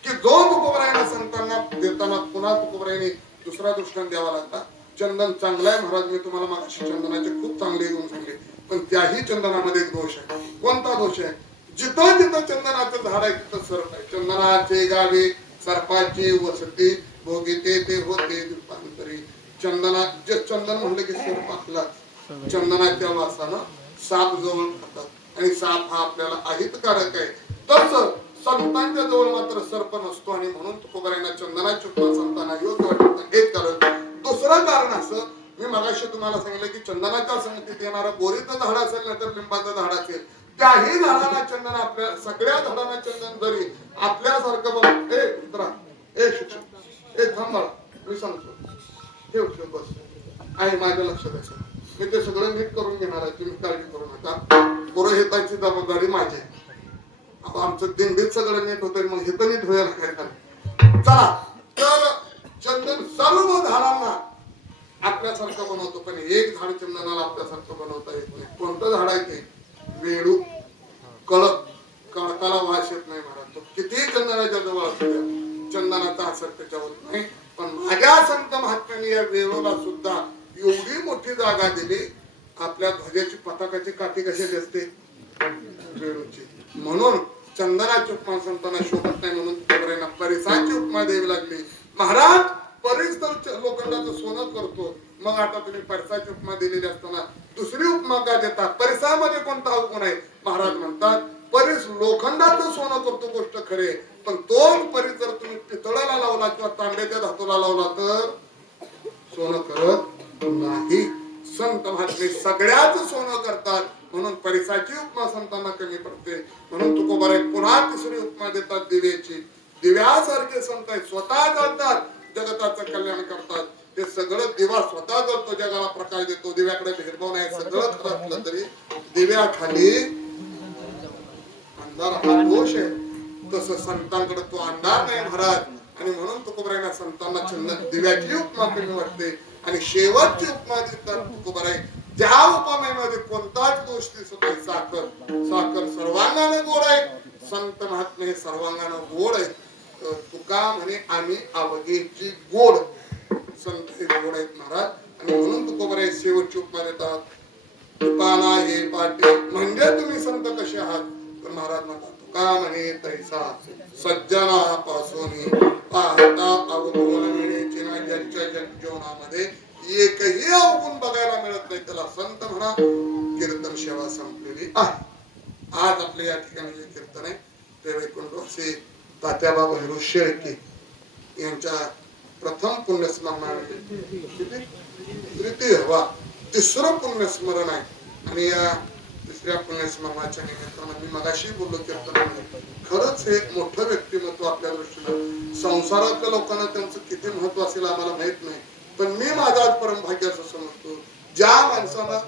की जो तुकोबरायाने संतांना देताना पुन्हा तुकोबरायाने दुसरा दृष्टांत द्यावा लागला? चंदन चांगलं आहे महाराज, मी तुम्हाला मागाशी चंदनाचे खूप चांगले गुण सांगले, पण त्याही चंदनामध्ये एक दोष आहे. कोणता दोष आहे? जिथं जिथं चंदनाचं झाड आहे तिथं सर्प आहे. चंदनाचे गावे सर्पाची वसती भोगिते ते होते रूपांतरी. चंदन म्हणलं की सर्प आपलाच. चंदनाच्या वासानं साप जवळ खातात आणि साप हा आपल्याला अहितकारक आहे. तसं संतांच्या जवळ मात्र सर्प नसतो आणि म्हणून तुकोबरायांना चंदनाची उपमा संतांना योग्य वाटत. एक कारण. दुसरं कारण असं, मी मगाशी तुम्हाला सांगितलं की चंदनाच्या संगतीत येणारं बोरीचं झाड असेल ना तर लिंबाचं झाड असेल, त्याही झाडाला चंदन, आपल्या सगळ्या झाडांना चंदन जरी आपल्यासारखं बघ. ए उतरा, ए शिक्षक, ए थांबा, मी सांगतो, ठेव ठेव बस आहे माझ्या लक्षात आहे. मी ते सगळं नीट करून घेणार आहे, तुम्ही काळजी करू नका. पुरोहिताची जबाबदारी माझी आहे. आता आमचं दिंडीत सगळं नीट होतंय, मग हे तर नीट व्हायला काय झालं. चला, तर चंदन सर्व झाडांना आपल्यासारखं बनवतो, पण एक झाड चंदनाला आपल्यासारखं बनवता येत नाही. कोणतं झाड आहे ते? वेळू. कळप. कणकाला वास येत नाही महाराज, तो कितीही चंदनाच्या जवळ असू द्या. चंदनाचा असर त्याच्यावर नाही. पण माझ्या संत महात्म्यांनी या वेळोला सुद्धा एवढी मोठी जागा दिली. आपल्या ध्वजाची पताकाची काठी कशाची असते? वेळूची. म्हणून चंदनाची उपमा संतांना शोभत नाही, म्हणून परिसाची उपमा द्यावी लागली. महाराज परिस तर लोखंडाचं सोनं करतो, मग आता तुम्ही परिसाची उपमा दिलेली असताना दुसरी उपमा का देता? परिसामध्ये कोणता गुण आहे? महाराज म्हणतात परिस लोखंडाचं सोनं करतो, गोष्ट खरे, पण तोच परिस जर तुम्ही पितळाला लावला किंवा तांब्याच्या धातूला लावला तर सोनं करत नाही. संत महात्मे सगळ्याच सोनं करतात, म्हणून परिसाची उपमा संतांना कमी पडते. म्हणून तुकोबाराय पुन्हा तिसरी उपमा देतात दिव्याची. दिव्यासारखे संत आहेत, स्वतः जळतात, जगताचं कल्याण करतात. ते सगळं दिवा स्वतः जळतो, जगाला प्रकाश देतो. दिव्याकडे भेदभाव नाही. सगळं खरं असलं तरी दिव्याखाली अंधार हा दोष आहे. तसं संतांकडे तो अंधार नाही महाराज. आणि म्हणून तुकोबाराय संतांना चंदन दिव्याची उपमा कमी वाटते. आणि शेवटची उपमा देतात तुकोबाराय, ज्या उपमेमध्ये कोणताच दोष दिसत नाही. साखर साखर सर्वांगाने गोड आहे. संत महात्मे हे सर्वांगाने गोड आहे. तुका म्हणे आम्ही अवघेची गोड. संत हे गोड आहेत महाराज. आणि म्हणून तुकोबाराय शेवटची उपमा देतात, कृपाना हे पाटी, म्हणजे तुम्ही संत कसे आहात? तर महाराज म्हणतात तुका म्हणे तैसा सज्जनापासून पाहता अवगुण मिळेची ना. ज्यांच्या जीवनामध्ये एकही अवगुण बघायला मिळत नाही त्याला संत म्हणा. कीर्तन सेवा संपलेली आहे. आज आपल्या या ठिकाणी जे कीर्तन आहे ते वैकुंठवासी तात्याबाबा हिरू शेळके यांच्या प्रथम पुण्यस्मरण तृतीय वा तिसरं पुण्यस्मरण आहे. आणि या तिसऱ्या पुण्यस्मरणाच्या निमित्तानं मी मगाशी बोललो कीर्तनामध्ये, खरंच हे एक मोठं व्यक्तिमत्व आपल्या दृष्टीनं. संसारातल्या लोकांना त्यांचं किती महत्व असेल आम्हाला माहित नाही, पण मी माझा आज परमभाग्य असं समजतो, ज्या माणसानं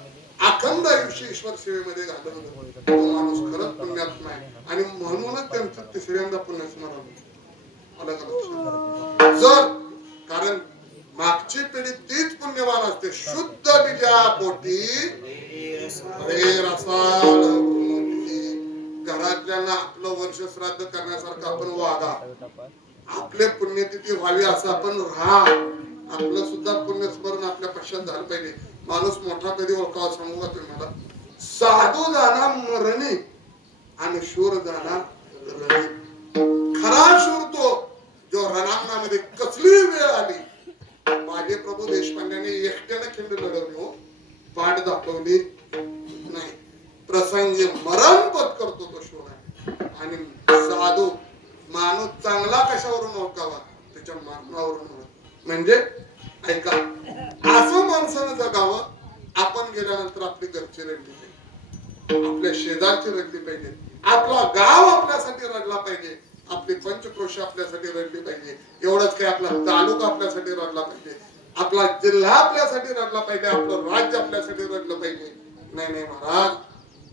अखंड आयुष्य ईश्वर सेवेमध्ये घालवलं तो माणूस खरंच पुण्यात्मा आहे. आणि म्हणूनच त्यांचं तिसऱ्यांदा पुण्यस्मरण आलं का? जर कारण मागची पिढी तीच पुण्यवान असते. शुद्ध बीजा पोटी घरातल्यांना आपलं वर्ष श्राद्ध करण्यासारखं आपण वागा, आपले पुण्यतिथी व्हावी असं आपण राहा. आपलं सुद्धा पुण्यस्मरण आपल्या पश्चात झालं पाहिजे. माणूस मोठा कधी ओळखावा सांगू का तुम्हाला? साधू जाना मरणी आणि शूर जाना रणी. खरा शूर तो जो रणांगणामध्ये कसली वेळ आली. माझे प्रभू देशपांड्याने एकट्याने खिंड लढवली हो, पाठ दाखवली नाही. प्रसंगी मरण पत्करतो तो शूर आहे. आणि साधू माणूस चांगला कशावरून ओळखावा? त्याच्या मरणावरून. म्हणजे ऐका, असं माणसानं जगावं. आपण गेल्यानंतर आपली घरची रडली पाहिजे, आपल्या शेजारची रडली पाहिजे, आपला गाव आपल्यासाठी रडला पाहिजे, आपली पंचक्रोश आपल्यासाठी रडली पाहिजे. एवढंच काही आपला तालुका आपल्यासाठी रडला पाहिजे, आपला जिल्हा आपल्यासाठी रडला पाहिजे, आपलं राज्य आपल्यासाठी रडलं पाहिजे. नाही नाही महाराज,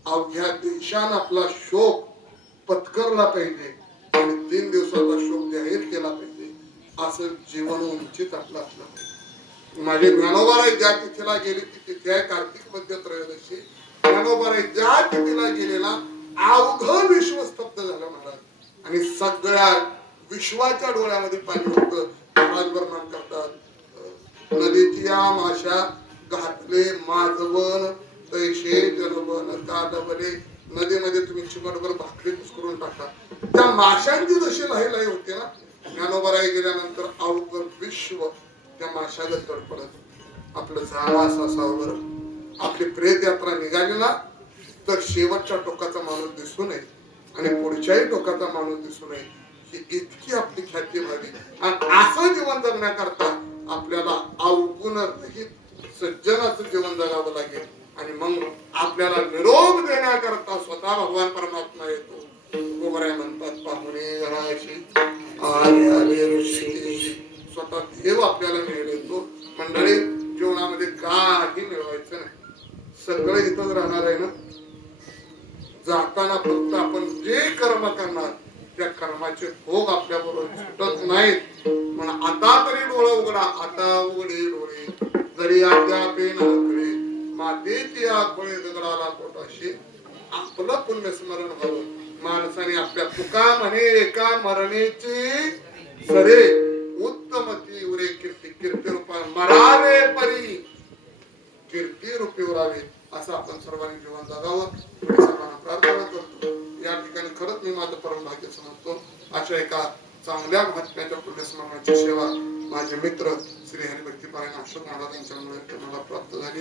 अवघ्या देशानं आपला शोक पत्करला पाहिजे आणि 3 दिवसाचा शोक जाहीर केला पाहिजे. असं जीवन उंचीत आपलं असलं पाहिजे. माझे ज्ञानोबाराय ज्या तिथीला गेली ती तिथे आहे कार्तिक मध्य त्रयोदशी. ज्ञानोबाराय ज्या तिथीला गेलेला अवघं विश्व स्तब्ध झालं महाराज. आणि सगळ्या विश्वाच्या डोळ्यामध्ये पाणी होतं. महाराज वर्णन करतात, नदीची या माशा घातले माजवन तैशे जलबन कादबले. नदीमध्ये तुम्ही चिमटभर भाकरी कुस्करून टाका, त्या माशांची जशी लही होते ना, ज्ञानोबाराय गेल्यानंतर अवघं विश्व त्या माशागत तडपडत. आपलं झाड असं असावर आपली प्रेत यात्रा निघाली ना, तर शेवटच्या टोकाचा माणूस दिसू नये आणि पुढच्याही टोकाचा माणूस दिसू नये, ही इतकी आपली ख्याती व्हावी. आणि असं जीवन जगण्याकरता आपल्याला अवगुण रहित सज्जनाचं जीवन जगावं लागेल. आणि मग आपल्याला निरोप देण्याकरता स्वतः भगवान परमात्मा येतो. गोबराय म्हणतात पाहुणे घराशी आले आले ऋषी. स्वतः देव आपल्याला मिळतो. मंडळी, जीवनामध्ये काही मिळवायचं नाही, सगळं इथंच राहणार आहे ना. जाताना फक्त आपण जे कर्म करणार त्या कर्माचे भोग आपल्या बरोबर सुटत नाहीत. म्हणून आता तरी डोळे उघडा, आता उघडे डोळे, जरी अद्यापे नाकडे मातेची आखोळे दगडाला पोटाशी. आपलं पुण्यस्मरण व्हावं. माणसाने आपल्या तुका म्हणे एका मरणेची सरे उत्तमती उरे कीर्ती कीर्ती रूपा मरावे परी कीर्ती रूपी उरावे असं आपण सर्वांनी जीवन जगावं मी सर्वांना प्रार्थना करतो. या ठिकाणी खरंच मी माझं परम भाग्य समजतो. अशा एका चांगल्या महात्म्याच्या पुण्यस्मरणाची सेवा माझे मित्र श्री हरिभक्तीपरायण अशोक महाराज यांच्यामुळे मला प्राप्त झाली.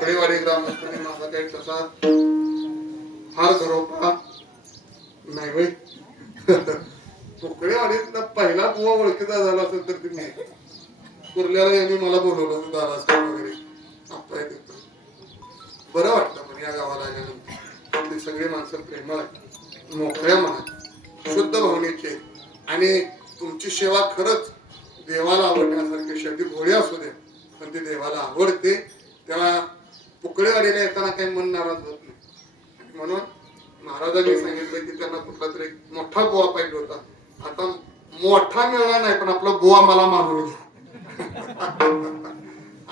कडेवाडी ग्रामस्थांनी माझा काही तसा फार गौरव नाही होय. तुकडेवाडीतला पहिला बुवा ओळखीचा झाला असेल तर तुम्ही कुर्ल्याला यांनी मला बोलवलं दारास वगैरे आता येतो. बरं वाटतं पण या गावाला आल्यानंतर आपली सगळी माणसं प्रेमळ आहेत, मोकळ्या मनात, शुद्ध भावनेचे आणि तुमची सेवा खरंच देवाला आवडण्यासारखी शेवटी भोळी असू दे पण ती देवाला आवडते. तेव्हा पुकळेवाडीला येताना काही मन नाराज होत नाही. आणि म्हणून महाराजांनी सांगितलं की त्यांना कुठला तरी मोठा बुवा पाहिजे होता. आता मोठा मिळणार नाही पण आपला बुवा मला मानून घ्या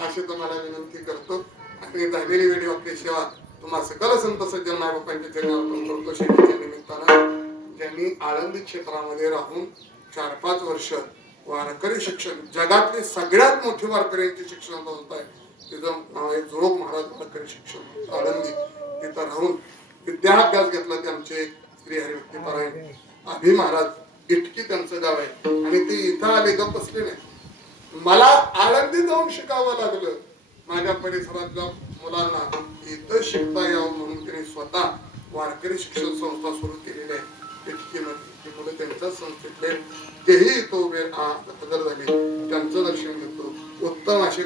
अशी तुम्हाला विनंती करतो. आणि झालेली वेळी आपली सेवा तुम्हाला सकल संत सज्जन मायबापांच्या चरणी अर्पण करतो. शेतीच्या निमित्तानं ज्यांनी आळंदी क्षेत्रामध्ये राहून 4-5 वर्ष वारकरी शिक्षण जगातली सगळ्यात मोठी वारकऱ्यांची शिक्षण संस्था आहे तिचं नाव आहे जोग महाराज वारकरी शिक्षण आळंदी. तिथं राहून विद्याभ्यास घेतला ते आमचे श्री हरिभक्तीपरायण अभि महाराज इटकी त्यांचं गाव आहे. आणि ते इथं आले गप्प बसले नाही. मला आळंदी जाऊन शिकावं लागलं. माझ्या परिसरातल्या मुलांना इथं शिकता यावं म्हणून त्यांनी स्वतः वारकरी शिक्षण संस्था सुरू केलेली आहे. इटकीमध्ये मुलं त्यांच्याच संस्थेतले तेही तो उभे हजर झाले. त्यांचं दर्शन घेतो. उत्तम असे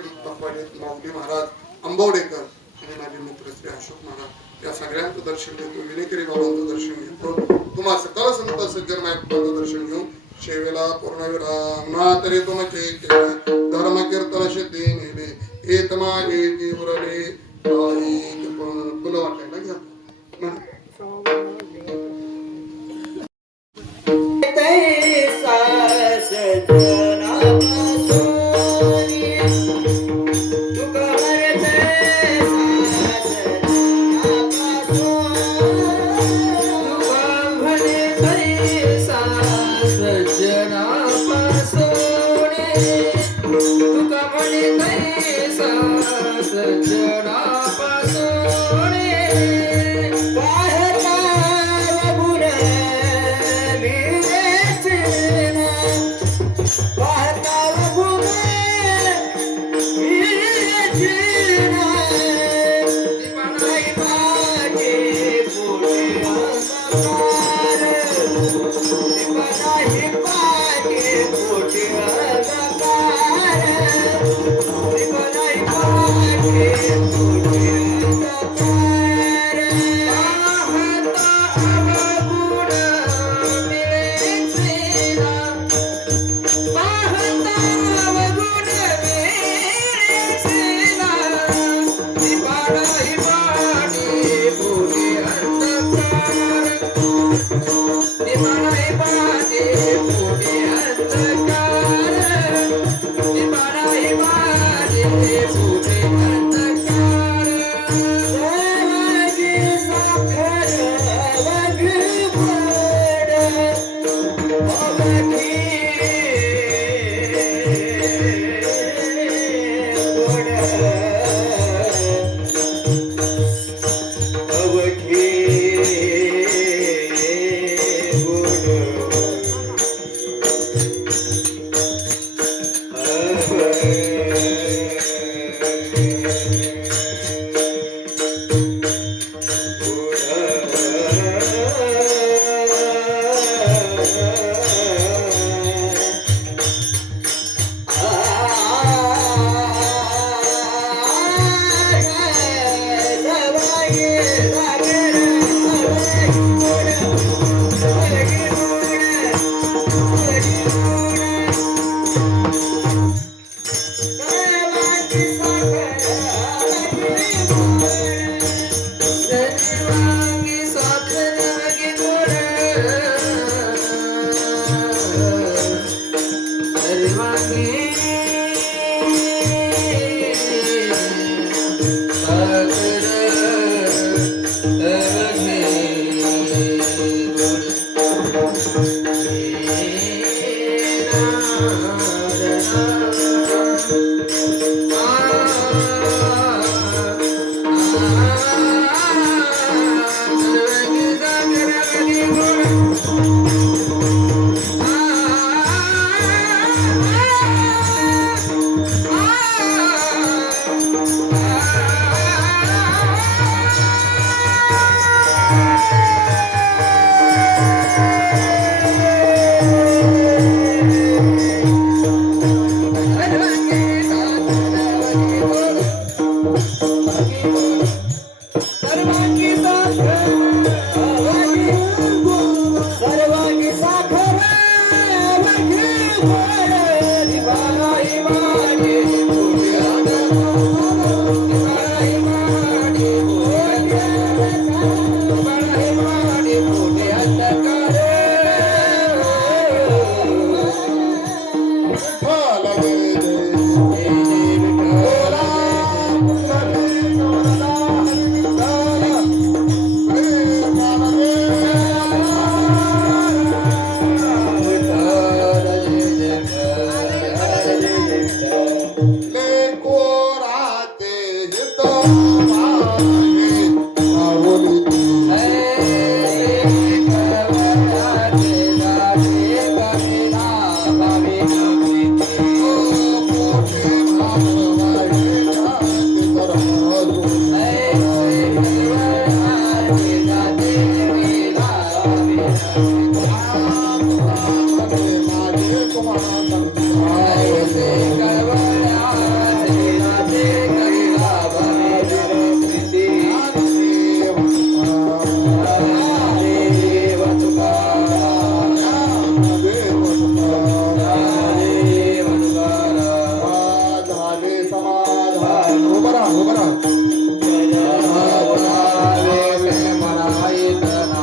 माऊली महाराज आंबवडेकर आणि माझे मित्र श्री अशोक महाराज या सगळ्यांचं दर्शन घेतो. विनेकरी बाबांचं दर्शन घेतो. तुम्हा सकल संत सज्जन मायबापांचं दर्शन घेऊन शेवेला पूर्णविराम ना तरी तुमचे धर्म कीर्तन सिद्धी नेले एक माझे जीवरले तुला वाटायला घ्या.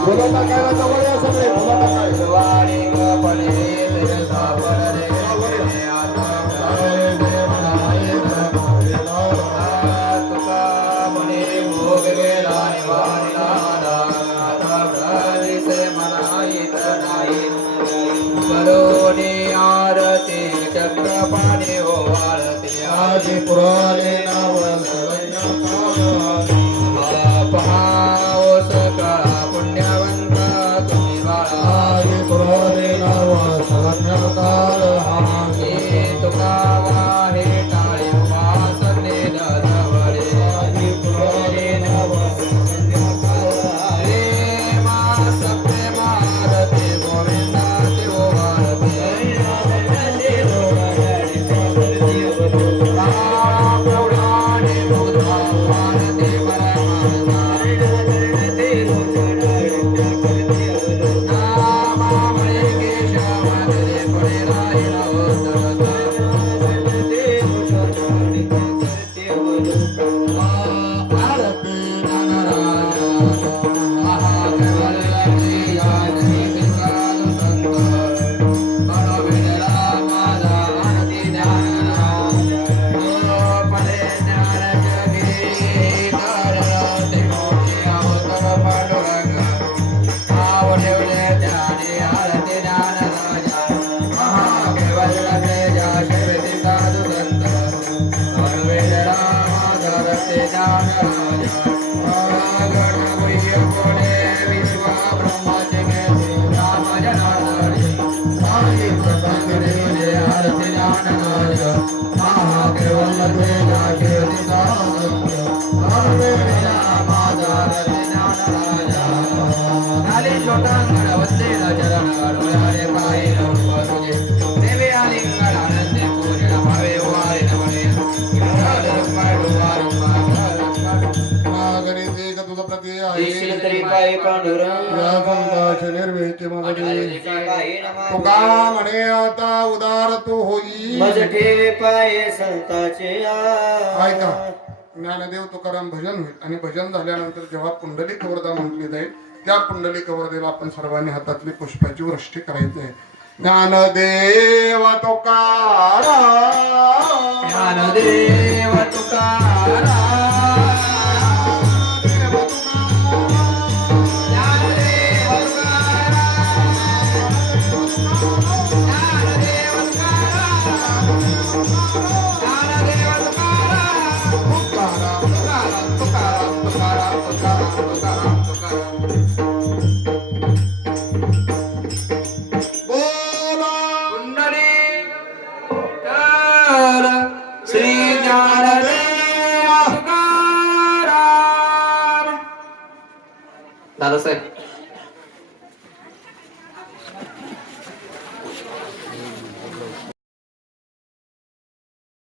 फुलं टाकायला जवळ या सगळे फुलं टाकायला वाणी कपले तेरे सावर रे तुका म्हणे भोग गेला निवारला से मनाईत नाही करोने आरती चक्रपाणी हो आरती आदि पुराणे नाव पहाओ सकळा पुण्यवंत तुम्ही बाळा आदि पुराणे नाव सगळ्यकाळ हे तुका वाहे टाळे वासने जवळे आदि पुराणे नाव रे मास प्रेमारती गोविंदा देव भारती प्रौढाने बुद्धा भारती मागणी ते का तुझा प्रति दिसले तरी आहे पाय पांडुरंग या संताचे निर्वेचे मागणी पायी नमा तुका म्हणे आता उदार तू होई मज ठेवे पाय संताचे ऐका ज्ञानदेव तुकाराम भजन होईल आणि भजन झाल्यानंतर जेव्हा पुंडलिक वरदा म्हटली जाईल त्या पुंडलिक वरदेला आपण सर्वांनी हातातली पुष्पाची वृष्टी करायची आहे ज्ञानदेव तुकाराम ज्ञानदेव तुकाराम दादा साहेब